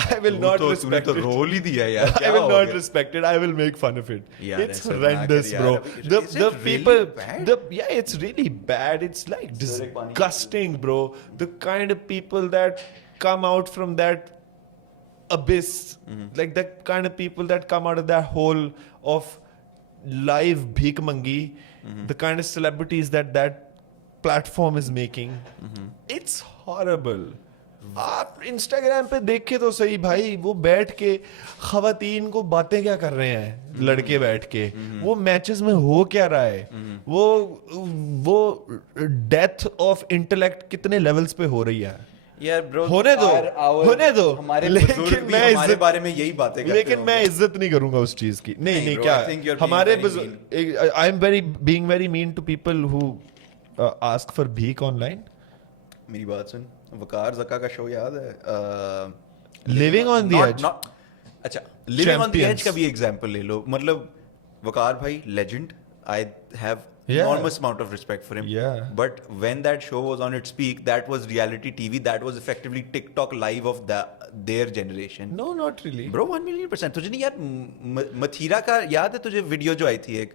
I will not respect it. Role ही दिया यार. I will not respect it. I will make fun of it. Yeah, it's that's horrendous, yaar. bro. Is The it people, really bad? yeah, it's really bad. It's like disgusting, bro. The kind of people that come out from that abyss, like the kind of people that come out of that hole of live bhik mangi, the kind of celebrities that platform is making. It's It's horrible. आप Instagram पे देखे तो सही भाई, वो बैठ के खवातीन को बातें क्या कर रहे हैं, लड़के बैठ के, वो मैचेस में हो क्या रहा है, वो डेथ ऑफ इंटेलेक्ट कितने लेवल्स पे हो रही है यार ब्रो, होने दो हमारे लेकिन बुजुर्ग भी मैं हमारे इज्जत बारे में यही बातें करते लेकिन मैं इज्जत नहीं करूंगा उस चीज की। नहीं नहीं bro, क्या I think you're being हमारे very I am very being very mean to people who ask for भीख ऑनलाइन। मेरी बात सुन, वकार जका का शो याद है? Living on the edge. अच्छा, living on the edge Champions. का भी एग्जांपल ले लो। मतलब वकार भाई legend, I have Yeah. enormous amount of respect for him. Yeah. But when that show was on its peak, that was reality TV. That was effectively TikTok live of their generation. No not really Bro, 1,000,000%. तुझे नहीं यार मथीरा का याद है तुझे video जो आई थी एक,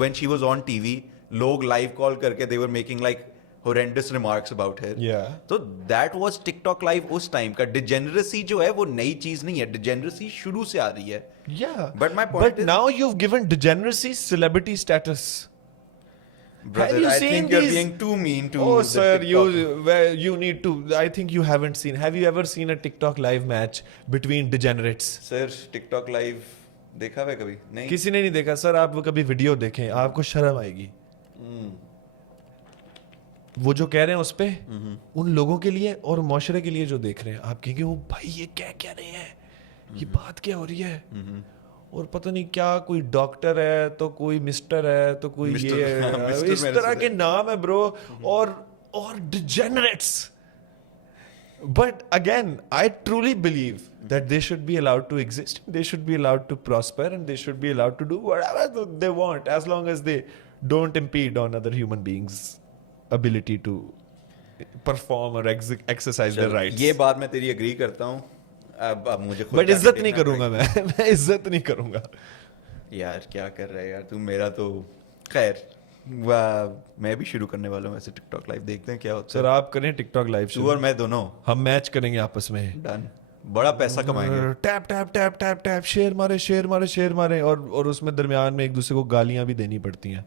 when she was on TV, लोग लाइव कॉल करके they were making like horrendous remarks about her. Yeah. तो that was TikTok live उस टाइम का। Degeneracy जो है वो नई चीज नहीं है, degeneracy शुरू से आ रही है। Yeah. But my point is- now you've given degeneracy celebrity status. Brother, Have you I seen think you're these- being too mean to Oh the sir, TikTok. you need to. I think you haven't seen. Have you ever seen a TikTok live match between degenerates? Sir, TikTok live देखा है कभी? नहीं। किसी ने नहीं देखा sir. आप वो कभी वीडियो देखें, आपको शर्म आएगी। वो जो कह रहे हैं उस पे, उन लोगों के लिए और मुआशरे के लिए जो देख रहे हैं, आप कहेंगे वो भाई ये क्या कह रहे हैं, ये बात क्या हो रही है, और पता नहीं क्या, कोई डॉक्टर है तो कोई मिस्टर है तो कोई मिस्टर, ये है, हाँ, मिस्टर इस मैंने तरह सुना के है। नाम है ब्रो। और degenerates. But again, I truly believe that they should be allowed to exist, they should be allowed to prosper, and they should be allowed to do whatever they want as long as they don't impede on other human beings' ability to perform or exercise their rights. ये बात मैं तेरी agree करता हूँ। अब मुझे खुद but जाके इज्जत नहीं देखना करूंगा मैं इज्जत नहीं करूंगा। पड़ेगा। यार क्या कर रहा है यार तू, मेरा तो खैर मैं भी शुरू करने वाला हूँ ऐसे टिकटॉक लाइव, देखते हैं क्या होता सर आप करें टिकटॉक लाइव है। तू और मैं दोनों हम मैच करेंगे आपस में। डन, बड़ा पैसा कमाएंगे। Tap tap tap tap tap, शेर मारे शेर मारे शेर मारे, और उसमें दरमियान में एक दूसरे को गालियां भी देनी पड़ती हैं।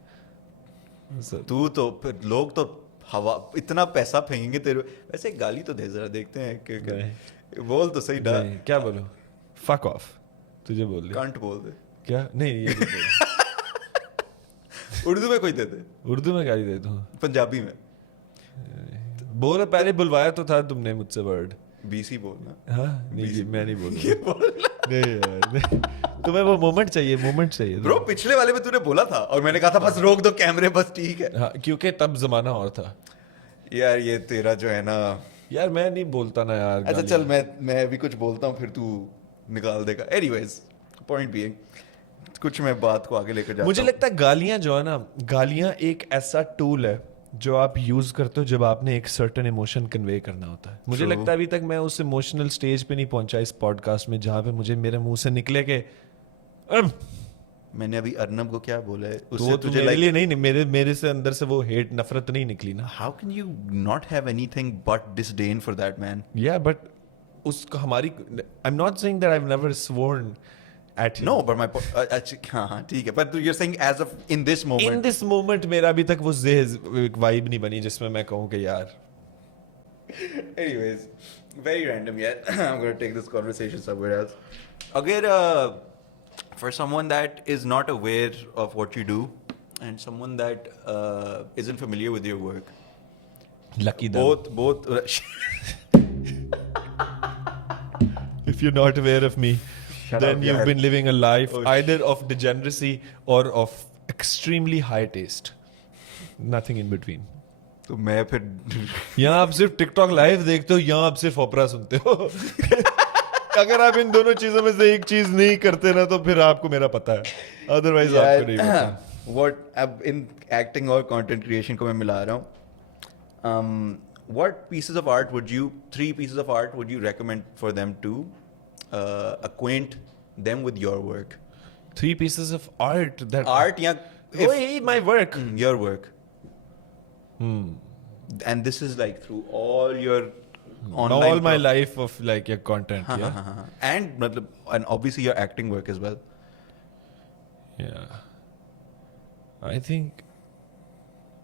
तू तो फिर लोग तो हवा इतना पैसा फेंकेंगे तेरे। वैसे एक गाली तो दे जरा, देखते हैं बोल तो सही डा। नहीं, क्या बोलो? Fuck off. तुझे बोल दिया। कंट बोल दे। क्या? नहीं ये नहीं बोल। उर्दू में कोई दे दे, उर्दू में गाली देता हूँ। पंजाबी में बोल, पहले बुलवाया तो था तुमने मुझसे वर्ड। बीसी बोलना। हाँ नहीं, मैं नहीं बोल रहा। नहीं यार नहीं। तुम्हें वो मोमेंट चाहिए, मोमेंट चाहिए ब्रो पिछले वाले में तूने बोला था और मैंने कहा था बस रोक दो कैमरे, बस ठीक है। हाँ, क्योंकि तब जमाना और था यार ये तेरा जो है ना, यार। मैं नहीं बोलता ना यार। अच्छा गालियाँ। चल मैं भी कुछ बोलता हूँ फिर तू निकाल देगा। एनीवेज पॉइंट बीइंग, कुछ मैं बात को आगे लेकर जाता मुझे हूँ। लगता है गालियां जो है ना, गालियां एक ऐसा टूल है जो आप यूज करते हो जब आपने एक सर्टेन इमोशन कन्वे करना होता है। मुझे True. लगता है अभी तक मैं उस इमोशनल स्टेज पे नहीं पहुंचा इस पॉडकास्ट में जहां पे मुझे मेरे मुंह से निकले के मैंने अभी अर्नब को क्या बोला है तो उससे वो तुझे मेरे लिए नहीं, मेरे से अंदर से वो हेट, नफरत नहीं निकली ना। How can you not have anything but disdain for that man. या बट उसको हमारी, I am not saying that I have never sworn at him. No but my हाँ ठीक है, but you're saying as of in this in moment। This moment मेरा अभी तक वो वाइब नहीं बनी जिसमें मैं कहूँ कि यार। Anyways, very random yet. I'm going to take this conversation somewhere else. Agar, for someone that is not aware of what you do and someone that isn't familiar with your work, lucky both If you're not aware of me, Shut then up, you've yaar. been living a life Oh, either of degeneracy or of extremely high taste. Nothing in between. तो मैं फिर यहाँ आप सिर्फ TikTok live देखते हो, यहाँ आप सिर्फ ओपरा सुनते हो। अगर आप इन दोनों चीजों में से एक चीज नहीं करते ना तो फिर आपको मेरा पता है, अदरवाइज आपको नहीं पता। what अब इन एक्टिंग और कंटेंट क्रिएशन को मैं मिला रहा हूँ। What pieces of art would you, 3 pieces of art would you recommend for them to acquaint them with your work? 3 pieces of art that Art या Oh, my work. your work. And this is like through all your online All my life of like your content. हाँ, Yeah. हाँ, हाँ, हाँ. And मतलब and obviously your acting work as well. Yeah. I think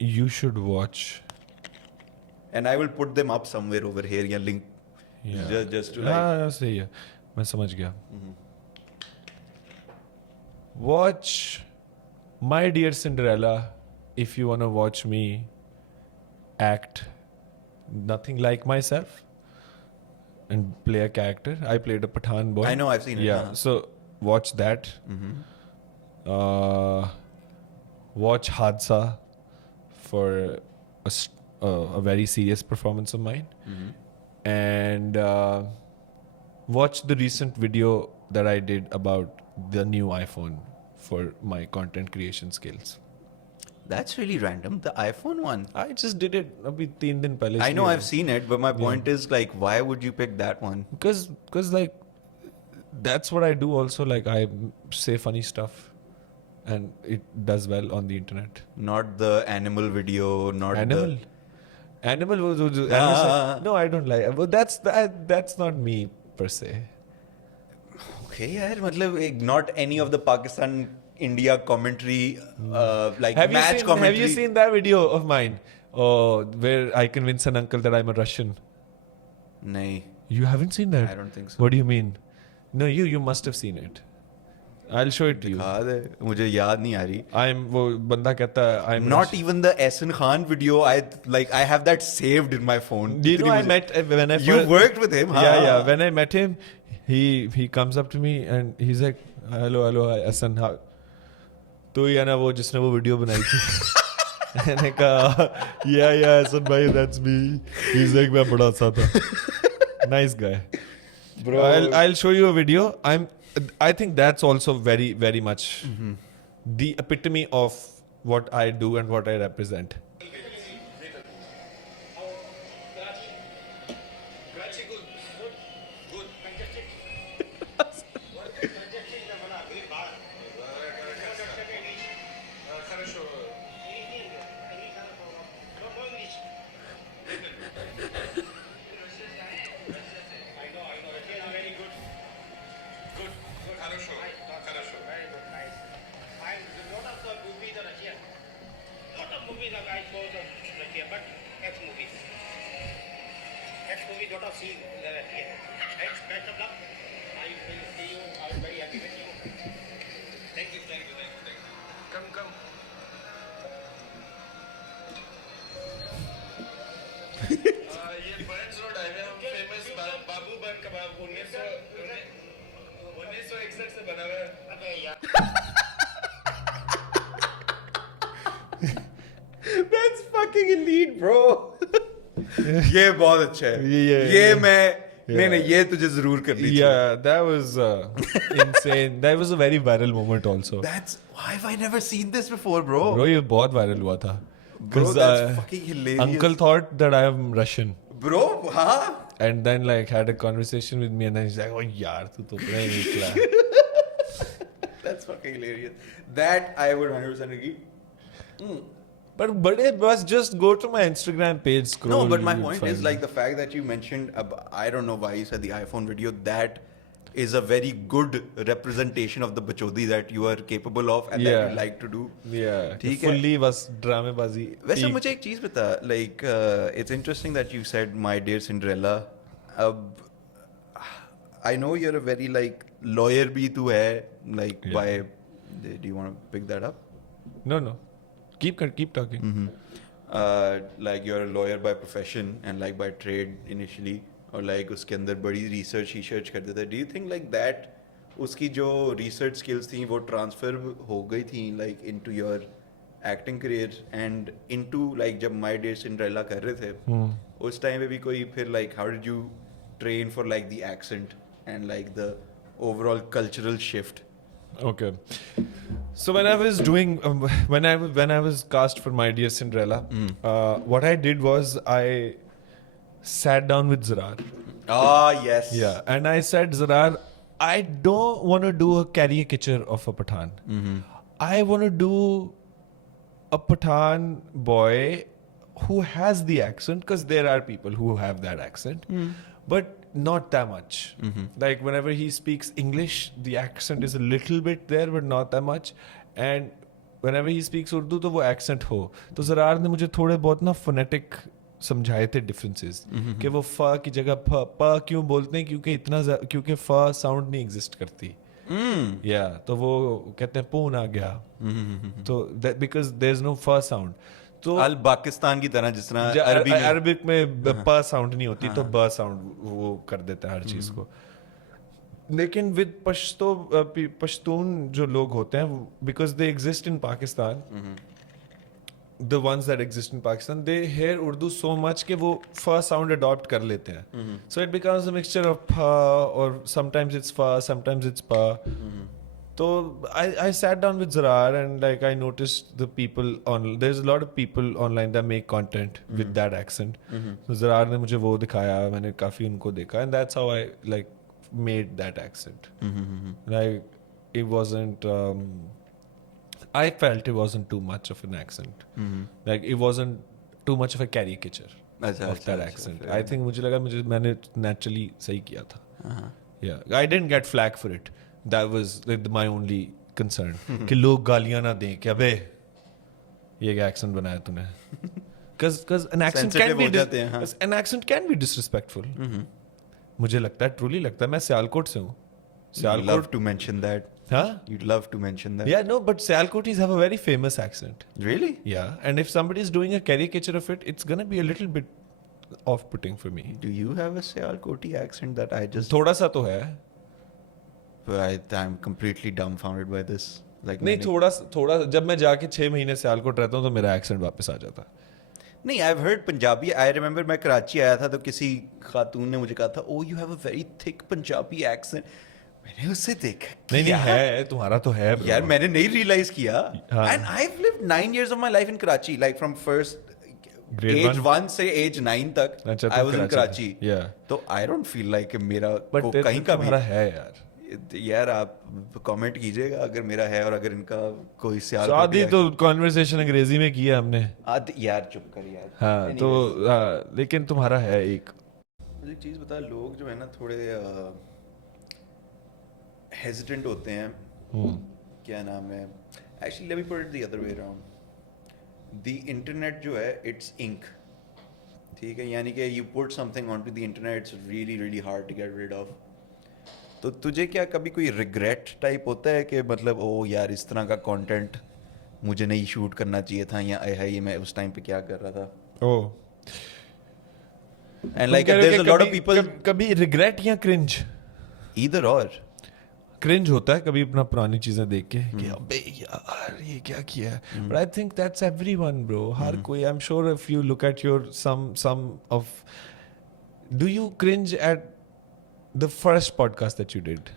you should watch and I will put them up somewhere over here. Yeah, link. Yeah. Just to like. हाँ सही है मैं समझ गया. Watch My Dear Cinderella if you wanna watch me act nothing like myself and play a character. I played a Pathan boy. I know, I've seen it. Yeah, so watch that. Watch Hadsa for a very serious performance of mine. And watch the recent video that I did about the new iPhone for my content creation skills. That's really random. The iPhone one. I just did it abhi 3 din pehle. I know I've seen it, but my point is like, why would you pick that one? Because like that's what I do also. Like I say funny stuff and it does well on the internet. Not the animal video, not Animal. the... Animal was no, I don't like. But that's not me per se. Okay, yaar, matlab, not any of the Pakistan India commentary, like Have match commentary. Have you seen that video of mine? Where I convince an uncle that I'm a Russian. Nahi, You haven't seen that? I don't think so. What do you mean? No, you must have seen it. I'll show it to you. याद है, मुझे याद नहीं आ रही. वो बंदा कहता है I'm Not Russian. even the Ehsan Khan video. I have that saved in my phone. Do you know Itni I mujhe- met when I You first, worked with him, huh? yeah. When I met him, he comes up to me and he's like, hello, Hassan. तो ही है ना वो जिसने वो video बनाई थी. मैंने कहा yeah Hassan भाई that's me. He's like मैं बड़ा सा था. Nice guy. Bro. I'll show you a video. I think that's also very very much the epitome of what I do and what I represent. Lot of scenes in the Russia. Right? Best of luck. I will see you. I am very happy with you. Thank you. Come. ये birds road highway हम famous बाबू बन कबाब 1961 से बना हुआ है. अबे यार. That's fucking elite, bro. ये बहुत अच्छा है. ये मैं नहीं ये तुझे जरूर करनी चाहिए. Yeah, that was insane. That was a very viral moment also. That's why have I never seen this before, bro? Bro, ये बहुत viral हुआ था. Bro, 'Cause, that's fucking hilarious. Uncle thought that I am Russian. Bro, हाँ. And then like had a conversation with me and then he's like, oh यार तू तो अपना ही निकला. That's fucking hilarious. That I would 100% agree. But it was just go to my Instagram page, scroll. No, but my you'll point find is it. like the fact that you mentioned, I don't know why you said the iPhone video, that is a very good representation of the bachodi that you are capable of and that Yeah. you like to do. Yeah, ठीक है. fully was ड्रामेबाजी. वैसे peak. मुझे एक चीज बता, like it's interesting that you said My Dear Cinderella. I know you're a very like lawyer भी तू है, like Yeah. by. Do you want to pick that up? No. Keep talking. Like you're a lawyer by profession and like by trade initially, और like उसके अंदर बड़ी research करते थे. Do you think like that उसकी जो research skills थी वो transfer हो गई थी like into your acting career and into like जब My Dear Cinderella कर रहे थे उस time पे भी कोई फिर like how did you train for like the accent and like the overall cultural shift? Okay. So when I was doing when I was cast for My Dear Cinderella, what I did was I sat down with Zarar. Ah, yes. Yeah, and I said, Zarar, I don't want to do a caricature of a Pathan. I want to do a Pathan boy who has the accent, because there are people who have that accent, but not that much. Like whenever he speaks English, the accent is a little bit there, but not that much. And whenever he speaks Urdu, तो वो accent हो. तो Zarar ने मुझे थोड़े बहुत ना phonetic समझाए थे डिफरेंसेस कि वो फ की जगह प क्यों बोलते हैं, क्योंकि फ साउंड नहीं एग्जिस्ट करती। या तो वो कहते हैं पून आ गया, तो बिकॉज देयर इज नो फ साउंड। तो अल पाकिस्तान की तरह जिस तरह अरबी में अरबिक में प साउंड नहीं होती, तो ब साउंड वो कर देता है हर चीज को। लेकिन विद पश्तून जो लोग होते हैं, because they exist in Pakistan, the ones that exist in Pakistan, they hear Urdu so much कि वो fa sound adopt कर लेते हैं, so it becomes a mixture of pa, or sometimes it's fa, sometimes it's pa. So I sat down with Zarar and like I noticed the people there's a lot of people online that make content with that accent. So Zarar ने मुझे वो दिखाया, मैंने काफी उनको देखा, and that's how I like made that accent. Like it wasn't I felt it wasn't too much of an accent. Like it wasn't too much of a caricature of that accent. I think मुझे लगा मैंने naturally सही किया था. Yeah, I didn't get flack for it. That was my only concern. कि लोग गालियाँ ना दें कि अबे ये क्या accent बनाया तूने? Because an accent can be an accent can be disrespectful. मुझे लगता है, truly लगता है, मैं सियालकोट से हूँ. You'd love to mention that. Huh? You'd love to mention that. Yeah, no, but Sialkotis have a very famous accent. Really? Yeah, and if somebody is doing a caricature of it, it's gonna be a little bit off-putting for me. Do you have a Sialkoti accent that I just? थोड़ा सा तो है. I'm completely dumbfounded by this. Like नहीं, थोड़ा जब मैं जाके 6 महीने सियालकोट रहता हूँ तो मेरा accent वापस आ जाता है. नहीं, I've heard Punjabi. I remember मैं कराची आया था तो किसी खातून ने मुझे कहा था, oh you have a very thick Punjabi accent. मैंने उससे देखा, नहीं है, तुम्हारा तो है bro. यार मैंने नहीं रियलाइज किया. हाँ. And I've lived 9 years of my life in Karachi, like from first Grade age 1 से age 9 तक अच्छा, I was in Karachi. Yeah. तो I don't feel like मेरा But को कहीं का तुम्हारा भी. है यार. यार आप कमेंट कीजिएगा अगर मेरा है और अगर इनका कोई सियाल आधी तो कॉन्वर्सेशन अंग्रेजी में किया हमने. यार चुप कर यार. हाँ तो लेकिन तुम्हारा है एक. मुझे एक चीज बता, लोग जो है ना थोड़े hesitant होते हैं. क्या नाम है, actually let me put it the other way around. The internet जो है it's ink. ठीक है, यानी कि you put something onto the internet, it's really really hard to get rid of. तो तुझे क्या कभी कोई regret टाइप होता है कि मतलब ओ यार इस तरह का कंटेंट मुझे नहीं शूट करना चाहिए था, या है ये मैं उस टाइम पे क्या कर रहा था? Oh. And like there's a lot of people. कभी regret या cringe? Either or. क्रिंज होता है कभी अपना पुरानी चीजें देख के कि अबे यार ये क्या किया है. But I think that's everyone bro. हर कोई, I am sure if you look at your some of, do you cringe at the first podcast that you did?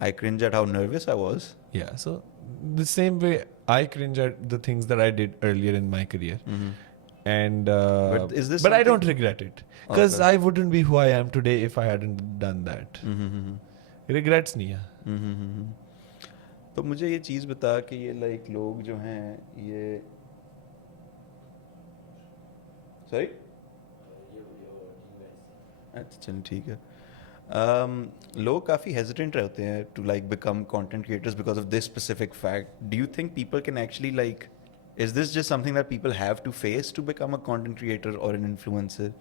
I cringe at how nervous I was. Yeah, so the same way I cringe at the things that I did earlier in my career. And But is this but I something- don't regret it because Okay. I wouldn't be who I am today if I hadn't done that. Regrets नहीं है. तो मुझे ये चीज़ बता कि ये like लोग जो हैं ये सॉरी अच्छा चल ठीक है. लोग काफ़ी हेजिटेंट रहते हैं to like become content creators because of this specific fact. Do you think people can actually like, is this just something that people have to face to become a content creator और an influencer?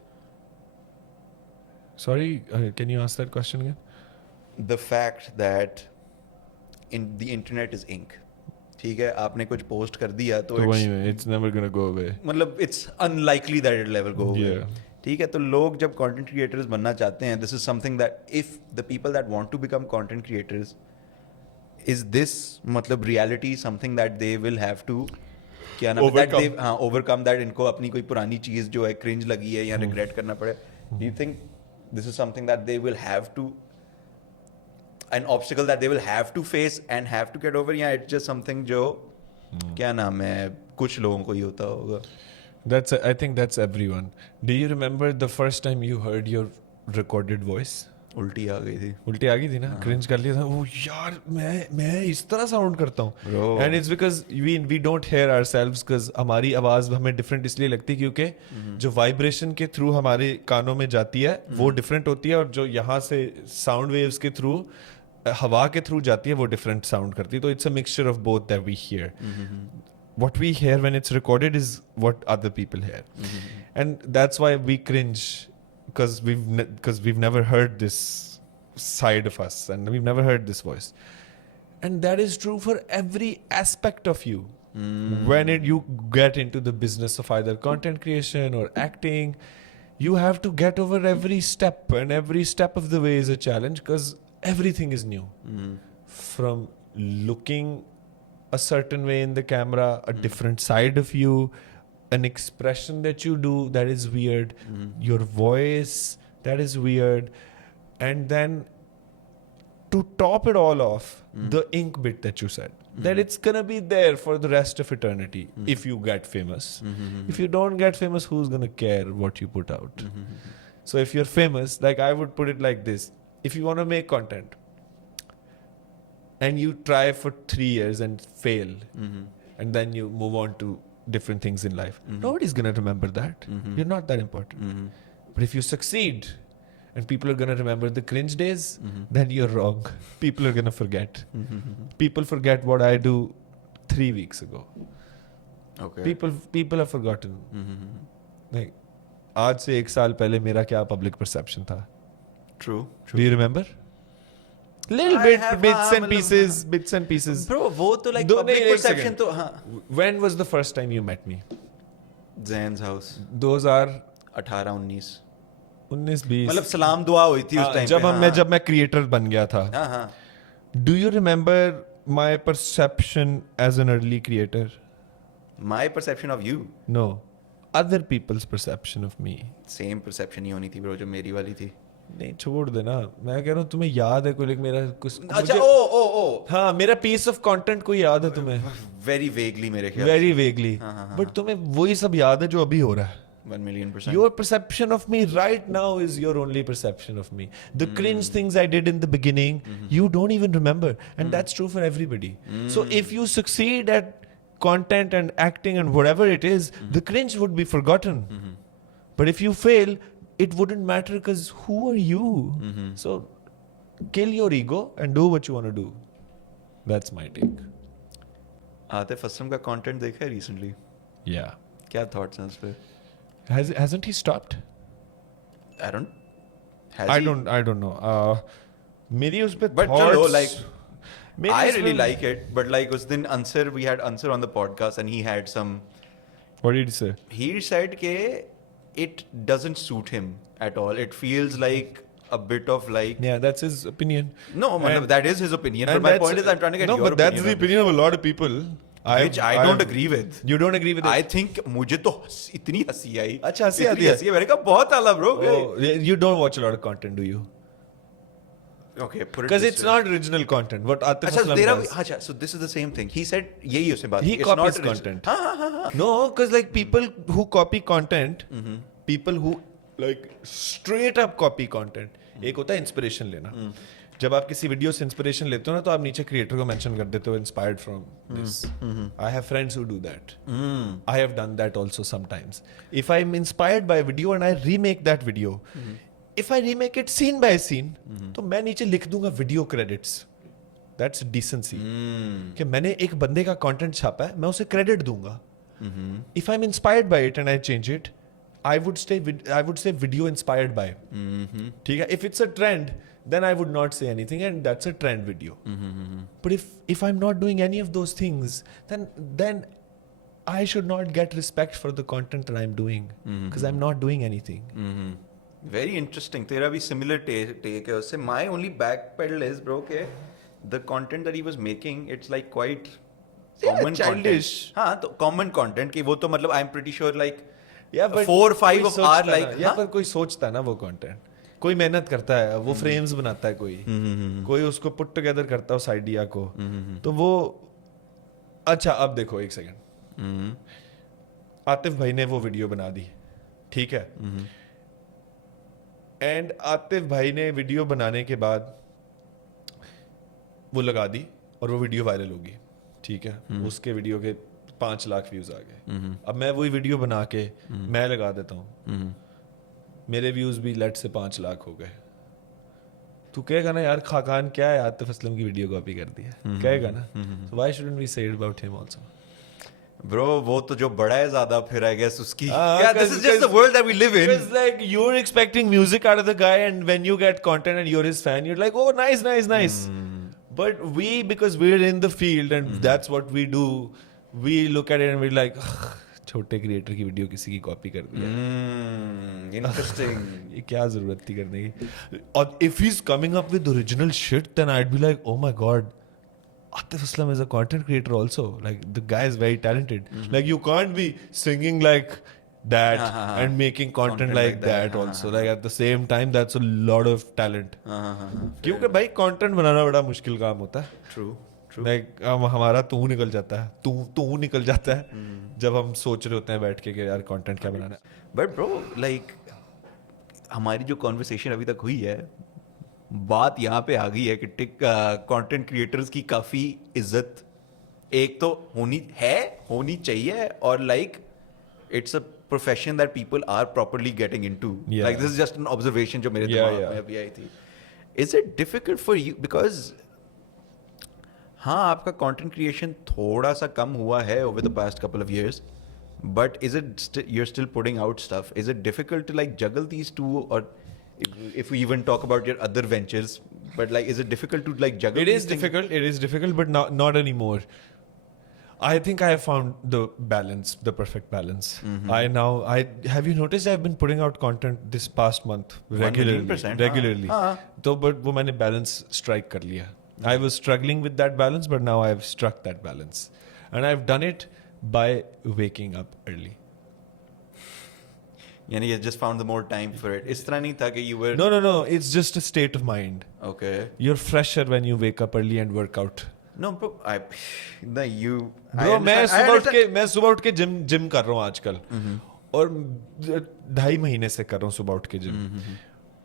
Sorry, can you ask that question again? The fact that in the internet is ink. ठीक है, आपने कुछ post कर दिया तो तो वही में, it's never gonna go away. मतलब it's unlikely that it will ever go away. Yeah. ठीक है, तो लोग जब content creators बनना चाहते हैं, this is something that if the people that want to become content creators, is this मतलब reality something that they will have to क्या नाम है, that they overcome that, इनको अपनी कोई पुरानी चीज जो है cringe लगी है या regret करना पड़े. Do you think this is something that they will have to, an obstacle that they will have to face and have to get over, या it's just something जो क्या नाम है कुछ लोगों को ही होता होगा? I think that's everyone. Do you remember the first time you heard your recorded voice? उल्टी आ गई थी. उल्टी आ गई थी ना, क्रिंज कर लिया था. ओ यार मैं इस तरह साउंड करता हूँ. And it's because we don't hear ourselves because हमारी आवाज हमें डिफरेंट इसलिए लगती है क्योंकि जो वाइब्रेशन के थ्रू हमारे कानों में जाती है वो डिफरेंट होती है, और जो यहाँ से साउंड वेव्स के थ्रू हवा के थ्रू जाती है वो डिफरेंट साउंड करती है. तो it's a mixture of both that we hear. what we hear when it's recorded is what other people hear, and that's why we cringe because we've never heard this side of us, and we've never heard this voice, and that is true for every aspect of you. When you get into the business of either content creation or acting, you have to get over every step, and every step of the way is a challenge because everything is new. From looking a certain way in the camera, a different side of you, an expression that you do that is weird, your voice that is weird, and then to top it all off, the ink bit that you said, that it's gonna be there for the rest of eternity if you get famous. If you don't get famous, who's gonna care what you put out? So if you're famous, like I would put it like this: if you want to make content and you try for 3 years and fail, and then you move on to different things in life, nobody's gonna remember that. You're not that important. But if you succeed and people are going to remember the cringe days, then you're wrong. People are going to forget. People forget what I do 3 weeks ago. Okay. People have forgotten. Like, आज से 1 साल पहले मेरा क्या public perception था? True. Do you remember? Little I bit, have, bits and pieces. Bro, वो तो like दो- public नहीं, एक perception second. तो हाँ. When was the first time you met me? Zain's house. Those are 18-19. 19-20. मतलब सलाम दुआ हुई थी उस टाइम पे. जब मैं creator बन गया था. हाँ. Do you remember my perception as an early creator? My perception of you. No. Other people's perception of me. Same perception ही होनी थी bro जो मेरी वाली थी. नहीं छोड़ देना. मैं कह रहा हूँ तुम्हें याद है कोई like मेरा कुछ. अच्छा मुझे- हाँ मेरा piece of content कोई याद है तुम्हें? Very vaguely मेरे ख्याल. Very vaguely. But तुम्हें वही सब याद है जो अभी हो रहा है. 1,000,000%. Your perception of me right now is your only perception of me. The cringe things I did in the beginning, you don't even remember. And that's true for everybody. So if you succeed at content and acting and whatever it is, the cringe would be forgotten. But if you fail, it wouldn't matter because who are you? So kill your ego and do what you want to do. That's my take. Atif Aslam का content देखा है recently? Yeah. क्या thoughts हैं उस पे? Hasn't he stopped? I don't. Has I he? don't know. मेरी उस पे But thoughts. चलो like. मेरी I उस really पे- like it, but like उस दिन Ansar, we had Ansar on the podcast and he had some. What did he say? He said के it doesn't suit him at all. It feels like a bit of like. Yeah, that's his opinion. No, man, And- that is his opinion. But And my that's- point is, I'm trying to get no, your but that's the opinion. opinion of a lot of people. Which I don't agree with. You don't agree with I it? think मुझे तो इतनी हंसी आई. अच्छा, हंसी इतनी आती है? हंसी मैंने कहा बहुत आला bro. Oh, you don't watch a lot of content, do you? Okay, put it Because this it's way. not original content. What Atif अच्छा Aslam तेरा does. अच्छा so this is the same thing. He said यही उससे बात. He It's copies not original. content. हाँ. No, because like people who copy content, people who like straight up copy content. एक होता है inspiration लेना. जब आप किसी वीडियो से इंस्पिरेशन लेते हो ना तो आप नीचे क्रिएटर को मेंशन कर देते हो inspired from this. I have friends who do that. I have done that also sometimes. If I am inspired by video and I remake that video, if I remake it scene by scene, तो मैं नीचे लिख दूंगा video credits. That's decency. कि मैंने एक बंदे का कंटेंट छापा है, मैं उसे क्रेडिट दूंगा. If I am inspired bye it and I change it, I would say video inspired by. ठीक है? If it's a trend, then I would not say anything, and that's a trend video. But if I'm not doing any of those things, then I should not get respect for the content that I'm doing because I'm not doing anything. Very interesting. तेरा भी similar take है उससे. My only backpedal is bro के the content that he was making, it's like quite common childish. content. हाँ तो common content कि वो तो मतलब I'm pretty sure like Yeah, but 4-5 कोई of सोचता our ना, like या हाँ? पर कोई सोचता है ना वो कंटेंट. कोई मेहनत करता है, वो फ्रेम्स बनाता है, कोई उसको पुट टुगेदर करता है उस आइडिया को. तो वो अच्छा अब देखो एक सेकंड. आतिफ भाई ने वो वीडियो बना दी, ठीक है? एंड आतिफ भाई ने वीडियो बनाने के बाद वो लगा दी और वो वीडियो वायरल होगी, ठीक है? उसके वीडियो के 5 लाख व्यूज आ गए. अब मैं वही वीडियो बना के मैं लगा देता हूँ, मेरे व्यूज भी लेट से 5 लाख हो गए. तू कहेगा ना यार खाकान क्या है, आतिफ असलम की वीडियो कॉपी कर दी है, कहेगा ना? So why shouldn't we say it about him also? Bro, वो तो जो बड़ा है ज्यादा फिर I guess उसकी Yeah, this is just the world that we live in. Because like you're expecting music out of the guy, and when you get content and you're his fan, you're like, oh, nice, nice, nice. But we, because we're in the field and that's what we do, we look at it and we're like, छोटे creator की video किसी की copy कर दी है। Interesting. ये क्या जरूरत थी करने की? और if he's coming up with original shit, then I'd be like, oh my god, Atif Aslam is a content creator also. Like the guy is very talented. Like you can't be singing like that and making content like that also. Like at the same time, that's a lot of talent. क्योंकि भाई content बनाना बड़ा मुश्किल काम होता है. True. Like हमारा तू निकल जाता है, तू निकल जाता है जब हम सोच रहे होते हैं बैठ के कि यार कंटेंट क्या बनाना है. But bro, like हमारी जो कॉन्वर्सेशन अभी तक हुई है, बात यहाँ पे आ गई है कि कंटेंट क्रिएटर्स की काफी इज्जत एक तो होनी चाहिए और like it's a profession that people are properly getting into. Like this is just an observation जो मेरे दिमाग में अभी आई थी. Is it difficult for you because हाँ आपका कंटेंट क्रिएशन थोड़ा सा कम हुआ है over the past couple of years, but is it you're still putting out stuff? Is it difficult to like juggle these two, or if we even talk about your other ventures, but like is it difficult to like juggle? It these is things? difficult. It is difficult, but not anymore. I think I have found the balance, the perfect balance. Have you noticed I've been putting out content this past month regularly. 100%, Regularly. तो but वो मैंने balance strike कर लिया. I was struggling with that balance, but now I've struck that balance, and I've done it by waking up early. Yani you just found the more time for it. इस तरह नहीं था कि you were No. It's just a state of mind. okay. You're fresher when you wake up early and work out. No, bro, you. Bro, मैं सुबह उठ के gym कर रहा हूँ आजकल, और 2.5 महीने से कर रहा हूँ सुबह उठ के जिम.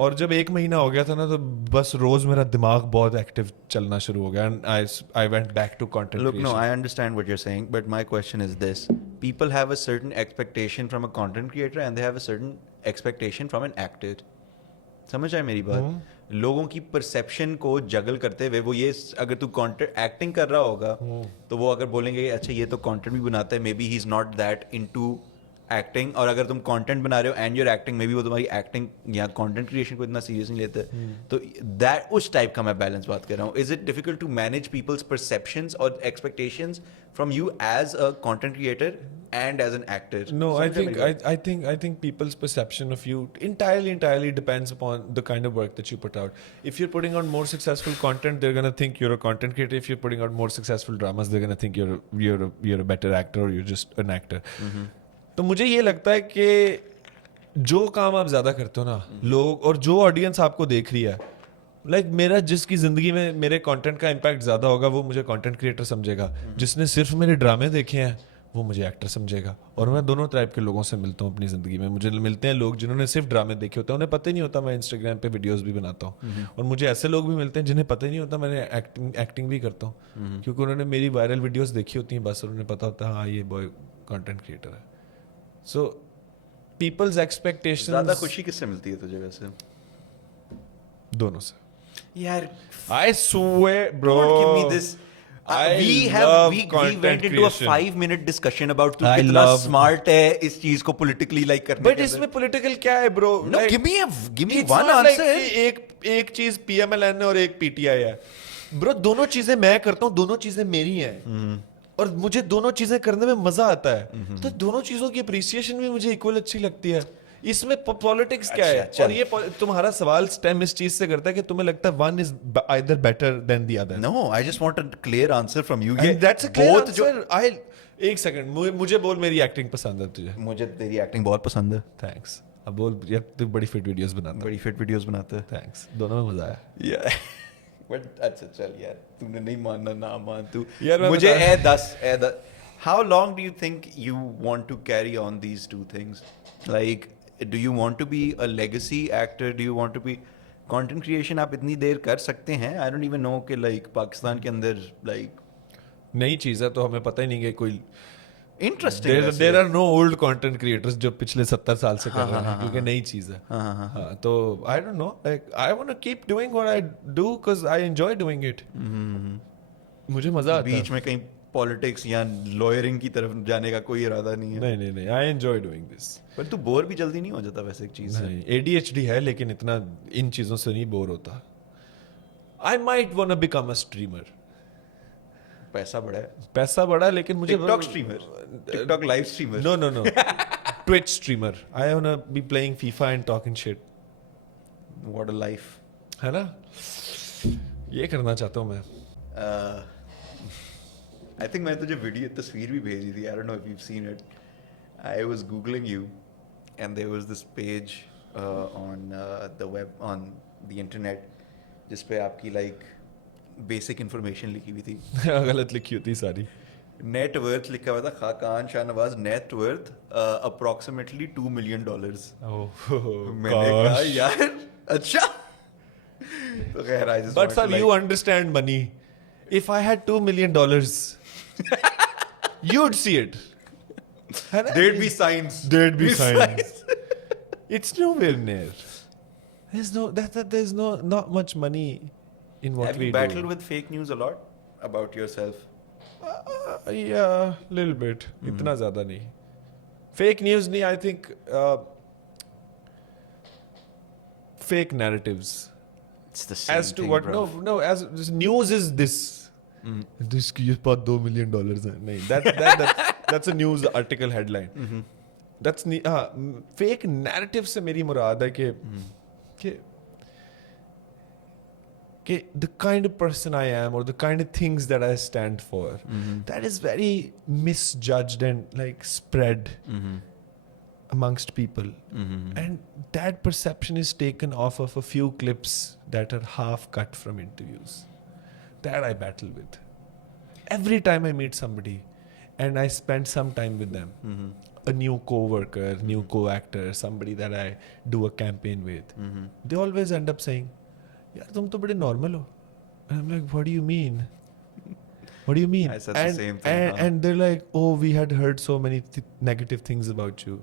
और जब 1 महीना हो गया था ना, तो बस रोज मेरा दिमाग बहुत एक्टिव चलना शुरू हो गया, and I went back to content Look, creation. no, I understand what you're saying, but my question is this: people have a certain expectation from a content creator, and they have a certain expectation from an actor. समझ आए मेरी बात? लोगों की perception को जगल करते हुए वो ये, अगर तू कंटेंट एक्टिंग कर रहा होगा तो वो अगर बोलेंगे अच्छा ये तो कंटेंट भी बनाता है, maybe he is not that into acting. और अगर तुम कंटेंट बना रहे हो and your acting, maybe वो तुम्हारी एक्टिंग या कंटेंट क्रिएशन को इतना सीरियस नहीं लेते. तो दैट उस टाइप का मैं बैलेंस बात कर रहा हूँ. Is it difficult to manage people's perceptions और expectations from you as a content creator and as an actor? No, I think people's perception of you entirely depends upon the kind of work that you put out. If you're putting out more successful content, they're gonna think you're a content creator. If you're putting out more successful dramas, they're gonna think you're a better actor, or you're just an actor. तो मुझे ये लगता है कि जो काम आप ज्यादा करते हो ना, लोग और जो ऑडियंस आपको देख रही है, लाइक मेरा जिसकी जिंदगी में मेरे कंटेंट का इम्पैक्ट ज्यादा होगा वो मुझे कंटेंट क्रिएटर समझेगा. जिसने सिर्फ मेरे ड्रामे देखे हैं वो मुझे एक्टर समझेगा. और मैं दोनों टाइप के लोगों से मिलता हूँ अपनी ज़िंदगी में. मुझे मिलते हैं लोग जिन्होंने सिर्फ ड्रामे देखे होते हैं, उन्हें पता ही नहीं होता मैं इंस्टाग्राम पे वीडियोस भी बनाता हूँ. और मुझे ऐसे लोग भी मिलते हैं जिन्हें पता ही नहीं होता मैंने एक्टिंग भी करता हूँ, क्योंकि उन्होंने मेरी वायरल वीडियोस देखी होती हैं बस, और उन्हें पता होता है हाँ ये बॉय कंटेंट क्रिएटर है. सो पीपल्स एक्सपेक्टेशंस. ज़्यादा खुशी किससे मिलती है तुझे वैसे? दोनों से यार. I swear, bro. Don't give me this. We went into a 5-minute discussion about तू कितना smart है इस चीज को politically like करने. But इसमें political क्या है, bro? No, like, give me it's one not answer. Like एक चीज PMLN है और एक PTI है. Bro, दोनों चीजें मैं करता हूँ, दोनों चीजें मेरी हैं. और मुझे दोनों चीजें करने में मजा आता है. तो दोनों चीजों की appreciation भी मुझे equal अच्छी लगती है. इसमें पॉलिटिक्स क्या है? और ये तुम्हारा सवाल स्टेम इस चीज से करता है कि तुम्हें लगता है one is either better than the other. No, I just want a clear answer from you. That's a clear answer. I एक सेकंड, मुझे बोल मेरी एक्टिंग पसंद है तुझे? मुझे तेरी एक्टिंग बहुत पसंद है. थैंक्स. अब बोल यार, तू बड़ी फिट वीडियोस बनाता है. बड़ी फिट वीडियोस बनाता है. थैंक्स. दोनों में मजा आया. या बट अच्छा चल यार, तूने नहीं मानना ना मान तू. यार मुझे ए 10 how long do you think you want to carry on these two things? Like do you want to be a legacy actor? Do you want to be content creation? आप इतनी देर कर सकते हैं. I don't even know कि like Pakistan के अंदर like नई चीज़ है तो हमें पता ही नहीं कि कोई interesting. There are no old content creators जो पिछले 70 साल से कर रहे हैं, क्योंकि नई चीज़ है. तो I don't know, like I want to keep doing what I do because I enjoy doing it. मुझे मजा आता है. बीच में कहीं पॉलिटिक्स या लॉयरिंग की तरफ जाने का कोई इरादा नहीं है। नहीं, आई एंजॉय डूइंग दिस। पर तू बोर भी जल्दी नहीं हो जाता वैसे एक चीज से? नहीं, ADHD है लेकिन इतना इन चीजों से नहीं बोर होता। I might want become a streamer. पैसा बड़ा है। पैसा बड़ा लेकिन मुझे TikTok streamer, TikTok live streamer. No. Twitch streamer. I wanna be playing FIFA and talking shit. What a life. है ना? ये करना चाहता हूँ मैं। आई थिंक मैंने तुझे वीडियो तस्वीर भी भेजी थी। I don't know if you seen it. I was googling you and there was this page on the web on the internet जिस पे आपकी लाइक बेसिक इंफॉर्मेशन लिखी हुई थी। गलत लिखी होती सारी। नेट वर्थ लिखा हुआ था Khaqan Shahnawaz net worth approximately $2 million। मैंने कहा यार अच्छा। तो खैर I just But sir, you understand money. If I had $2 million, you'd see it. है ना? there'd be signs, There'd be signs. It's nowhere near. There's not much money in what have we you battled do. with fake news a lot about yourself? Yeah, little bit. इतना ज़्यादा नहीं. Fake news नहीं. I think fake narratives. It's the same As to thing, what? bro. No. As this news is this. This के पास $2 million है. नहीं. That's a news article headline. That's fake narrative से मेरी मुराद है कि the kind of person I am or the kind of things that I stand for, that is very misjudged and like spread amongst people. And that perception is taken off of a few clips that are half cut from interviews. That I battle with. Every time I meet somebody and I spend some time with them, a new co-worker, new co-actor, somebody that I do a campaign with, they always end up saying, यार तुम तो बड़े normal हो. And I'm like, what do you mean? What do you mean? I said the same thing, And they're like, oh, we had heard so many negative things about you.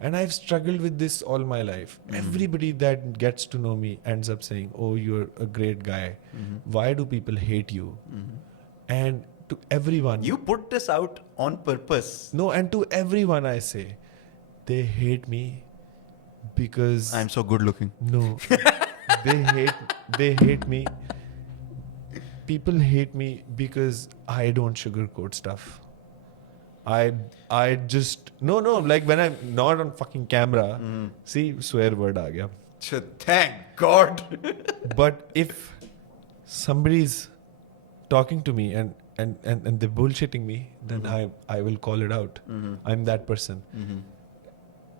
And I've struggled with this all my life. Everybody that gets to know me ends up saying, oh, you're a great guy. Why do people hate you? And to everyone. You put this out on purpose. No, and to everyone I say, they hate me because... I'm so good looking. No. They hate me. People hate me because I don't sugarcoat stuff. I just no like when I'm not on fucking camera. See, swear word aa gaya. Thank God. But if somebody's talking to me and they're bullshitting me, then I will call it out. I'm that person.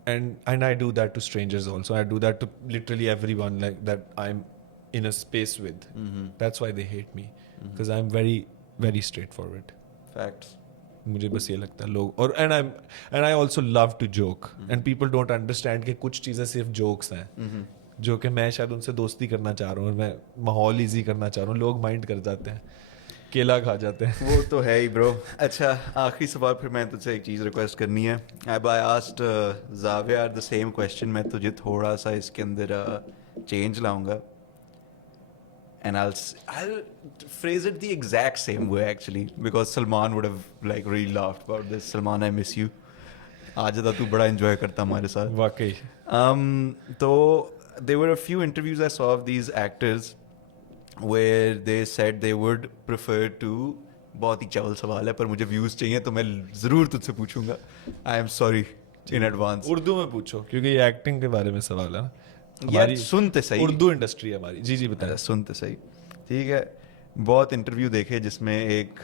And I do that to strangers also. I do that to literally everyone like that I'm in a space with. That's why they hate me. Because I'm very, very straightforward. Facts. मुझे बस ये लगता है लोग और and I also love to joke. And people don't understand कि कुछ चीज़ें सिर्फ jokes हैं. जो कि मैं शायद उनसे दोस्ती करना चाह रहा हूँ और मैं माहौल ईजी करना चाह रहा हूँ. लोग माइंड कर जाते हैं. केला खा जाते हैं. वो तो है ही ब्रो. अच्छा आखिरी सवाल फिर मैं तुझसे एक चीज़ रिक्वेस्ट करनी है. I asked Xavier the same question. मैं तुझे थोड़ा सा इसके अंदर चेंज लाऊंगा. And I'll phrase it the exact same way actually because Salman would have like really laughed about this. Salman, I miss you. आज ज़्यादा तू बड़ा enjoy करता हमारे साथ. वाकई. तो there were a few interviews I saw of these actors where they said they would prefer to बहुत ही चावल सवाल है पर मुझे व्यूज चाहिए तो मैं ज़रूर तुझसे पूछूंगा. I am sorry in advance. Urdu में पूछो क्योंकि ये एक्टिंग के बारे में सवाल है. यार सुनते सही. उर्दू इंडस्ट्री है हमारी. जी बताया. सुनते सही. ठीक है. बहुत इंटरव्यू देखे जिसमें एक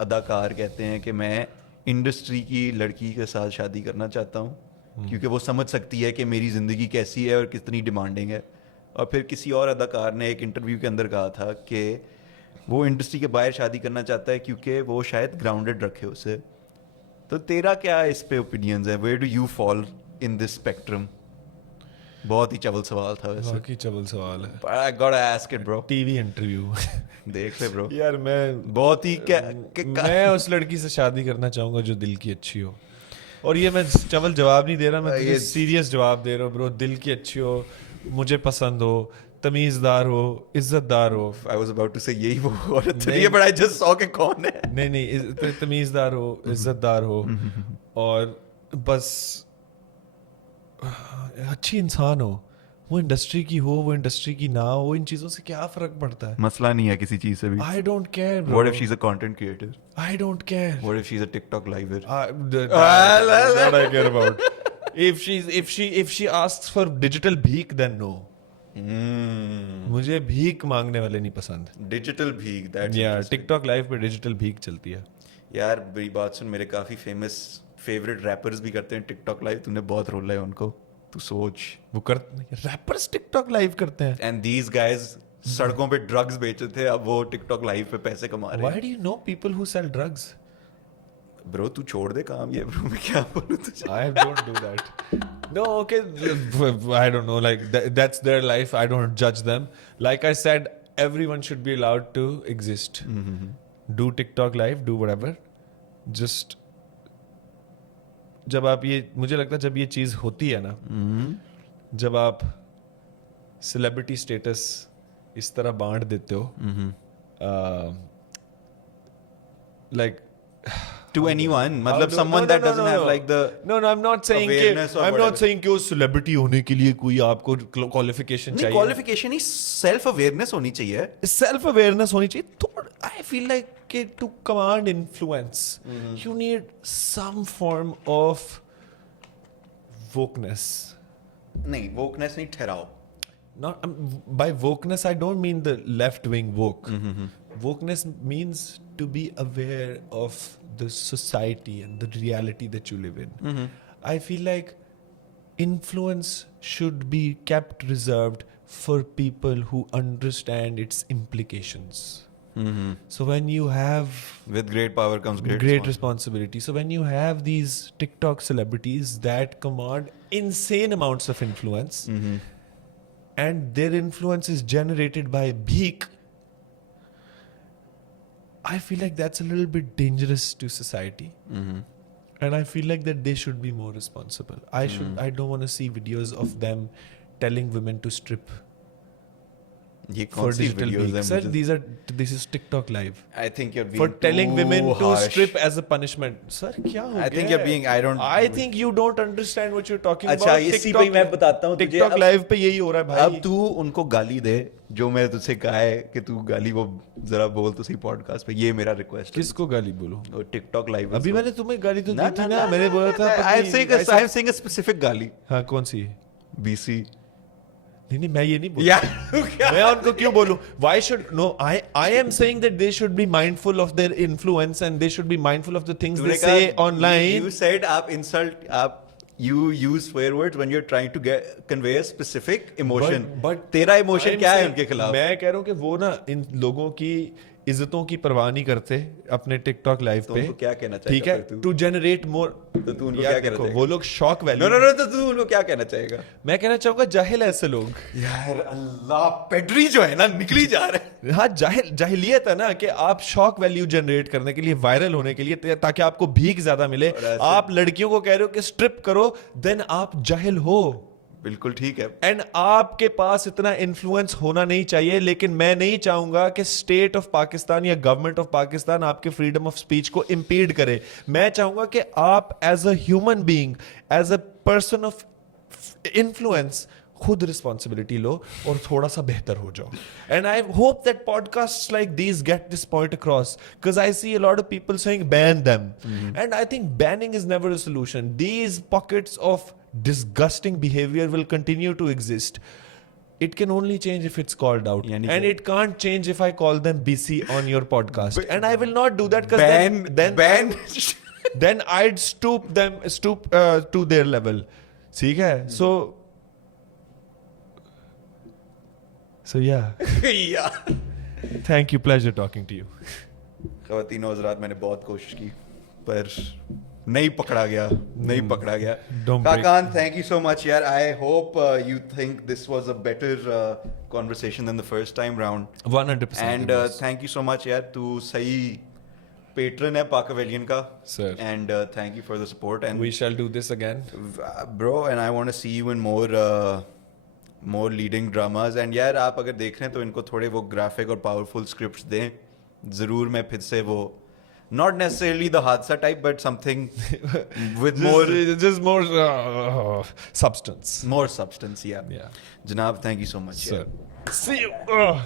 अदाकार कहते हैं कि मैं इंडस्ट्री की लड़की के साथ शादी करना चाहता हूँ क्योंकि वो समझ सकती है कि मेरी ज़िंदगी कैसी है और कितनी डिमांडिंग है. और फिर किसी और अदाकार ने एक इंटरव्यू के अंदर कहा था कि वो इंडस्ट्री के बाहर शादी करना चाहता है क्योंकि वो शायद ग्राउंडेड रखे उसे. तो तेरा क्या इस पे ओपिनियंस है? Where do you fall in this spectrum? बहुत ही चवल सवाल था वैसे. बाकी चवल सवाल है. I gotta ask it, bro. TV interview. देख ले ब्रो. यार मैं बहुत ही मैं उस लड़की से शादी करना चाहूंगा जो दिल की अच्छी हो. और ये मैं चवल जवाब नहीं दे रहा, मैं सीरियस जवाब दे रहा हूँ ब्रो. दिल की अच्छी हो, मुझे पसंद हो, तमीज़दार हो, इज्जतदार हो. I was about to say यही वो औरत नहीं. है, but I just saw के कौन है. नहीं, तमीज़दार हो, इज्जतदार हो और बस अच्छी इंसान हो. वो इंडस्ट्री की हो, वो इंडस्ट्री की ना हो, इन चीज़ों से क्या फ़र्क पड़ता है? मसला नहीं है किसी चीज से भी. I don't care, bro. What if she's a content creator? I don't care. What if she's a TikTok liver? That's what I care about. If she asks for digital भीख, then no. मुझे भीख मांगने वाले नहीं पसंद. Digital भीख, that's यार interesting. TikTok live पे डिजिटल भीख चलती है. यार मेरी बात सुन, मेरे काफी फेमस फेवरेट रैपर्स भी करते हैं टिकटॉक लाइव. तूने बहुत रोला है उनको, तू सोच. वो कर रैपर्स टिकटॉक लाइव करते हैं. एंड दीज गाइज सड़कों पे ड्रग्स बेचते थे, अब वो टिकटॉक लाइव पे पैसे कमा रहे Why हैं. do you know people who sell drugs? Bro तू छोड़ दे काम ये. ब्रो मैं क्या बोलूं तुझे. I don't do that. No, okay. I don't know. Like that's their life. I don't judge them. Like I said, everyone should be allowed to exist. Do TikTok live, do whatever. Just जब आप ये, मुझे लगता है जब ये चीज होती है ना, जब आप सेलिब्रिटी स्टेटस इस तरह बांट देते हो, like To anyone, मतलब someone that doesn't have like the no, I'm not saying awareness or I'm whatever. not saying कि उस celebrity होने के लिए कोई आपको qualification नहीं, चाहिए. क्वालिफिकेशन ही सेल्फ अवेयरनेस होनी चाहिए. Self awareness होनी चाहिए. थोड़ा I feel like कि to command influence, you need some form of wokeness. नहीं, wokeness नहीं, ठहराओ. Not by wokeness, I don't mean the left-wing woke. Wokeness means to be aware of the society and the reality that you live in. I feel like influence should be kept reserved for people who understand its implications. So when you have With great power comes great responsibility. So when you have these TikTok celebrities that command insane amounts of influence, and their influence is generated by bheek, I feel like that's a little bit dangerous to society. And I feel like that they should be more responsible. I don't want to see videos of them telling women to strip ये for कौन सी digital videos bheek. हैं Sir, मुझे. this is TikTok live. I think you're being For telling too women to harsh. strip as a punishment. Sir, क्या हो I think गया you're है? being- I think you don't understand what you're talking अच्छा, about. इसी पे ही मैं बताता हूँ तुझे. TikTok अब- live पे यही हो रहा है भाई. अब तू उनको गाली दे जो मैं तुझसे कहा है कि तू गाली वो जरा बोल तो सही पॉडकास्ट पे. ये मेरा रिक्वेस्ट है. किसको गाली बोलो? TikTok live. अभी मैंने तुम्हें गाली तो ना दी थी ना. मैंने बोला था आई एम पत्नी- सेइंग अ स्पेसिफिक गाली. हाँ, कौन सी? बीसी. नहीं, मैं ये नहीं बोल. यार मैं उनको क्यों बोलूं? Why should no? I am saying that they should be mindful of their influence and they should be mindful of the things they say online. You said आप you use swear words when you're trying to convey a specific emotion. But तेरा emotion I'm क्या है saying- उनके खिलाफ? मैं कह रहा हूँ कि वो ना इन लोगों की इज्जतों की परवाह नहीं करते अपने टिकटॉक लाइव तो पे. उनको क्या कहना चाहेगा ठीक है, फिर तू? To generate more. तो तू उनको क्या कहना देखो, चाहेगा? वो लोग शॉक वैल्यू. नो तो तू उनको क्या कहना चाहेगा? मैं कहना चाहूंगा जाहिल है ऐसे लोग. यार अल्लाह, पेड्री जो है ना निकली जा रहे हैं. हाँ, जाहिलियत है ना कि आप शॉक वैल्यू जनरेट करने के लिए, वायरल होने के लिए, ताकि आपको भीख ज्यादा मिले, और ऐसे- आप लड़कियों को कह रहे हो कि स्ट्रिप करो, देन आप जाहिल हो. बिल्कुल ठीक है. एंड आपके पास इतना इन्फ्लुएंस होना नहीं चाहिए. लेकिन मैं नहीं चाहूंगा कि स्टेट ऑफ पाकिस्तान या गवर्नमेंट ऑफ पाकिस्तान आपके फ्रीडम ऑफ स्पीच को इंपीड करे. मैं चाहूंगा कि आप as a human being, as a person of influence, खुद रिस्पॉन्सिबिलिटी लो और थोड़ा सा बेहतर हो जाओ. And I hope that podcast like these get this point across, because I see a lot of people saying ban them, and I think banning is never a solution. These pockets of disgusting behavior will continue to exist. It can only change if it's called out, Yani and it can't change if I call them BC on your podcast. And I will not do that because ban then I'd stoop to their level. ठीक है? So yeah. यार Thank you. Pleasure talking to you. ख़वातीनो हज़रात, मैंने बहुत कोशिश की पर नहीं पकड़ा गया. Don't break. Kakan, thank you so much यार. I hope you think this was a better conversation than the first time round. 100%. And thank you so much यार. तू सही patron है पाकवेलियन का. Sir. And thank you for the support. And We shall do this again. bro, and I want to see you in more more leading dramas. And यार आप अगर देख रहे हैं तो इनको थोड़े वो graphic और powerful scripts दें. ज़रूर मैं फिर से वो not necessarily the Hadsa type, but something with just more substance. more substance. Yeah. Yeah. Janab, thank you so much. Sir. Yeah. See you.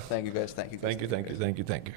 Thank you guys. Thank you. Guys. Thank you.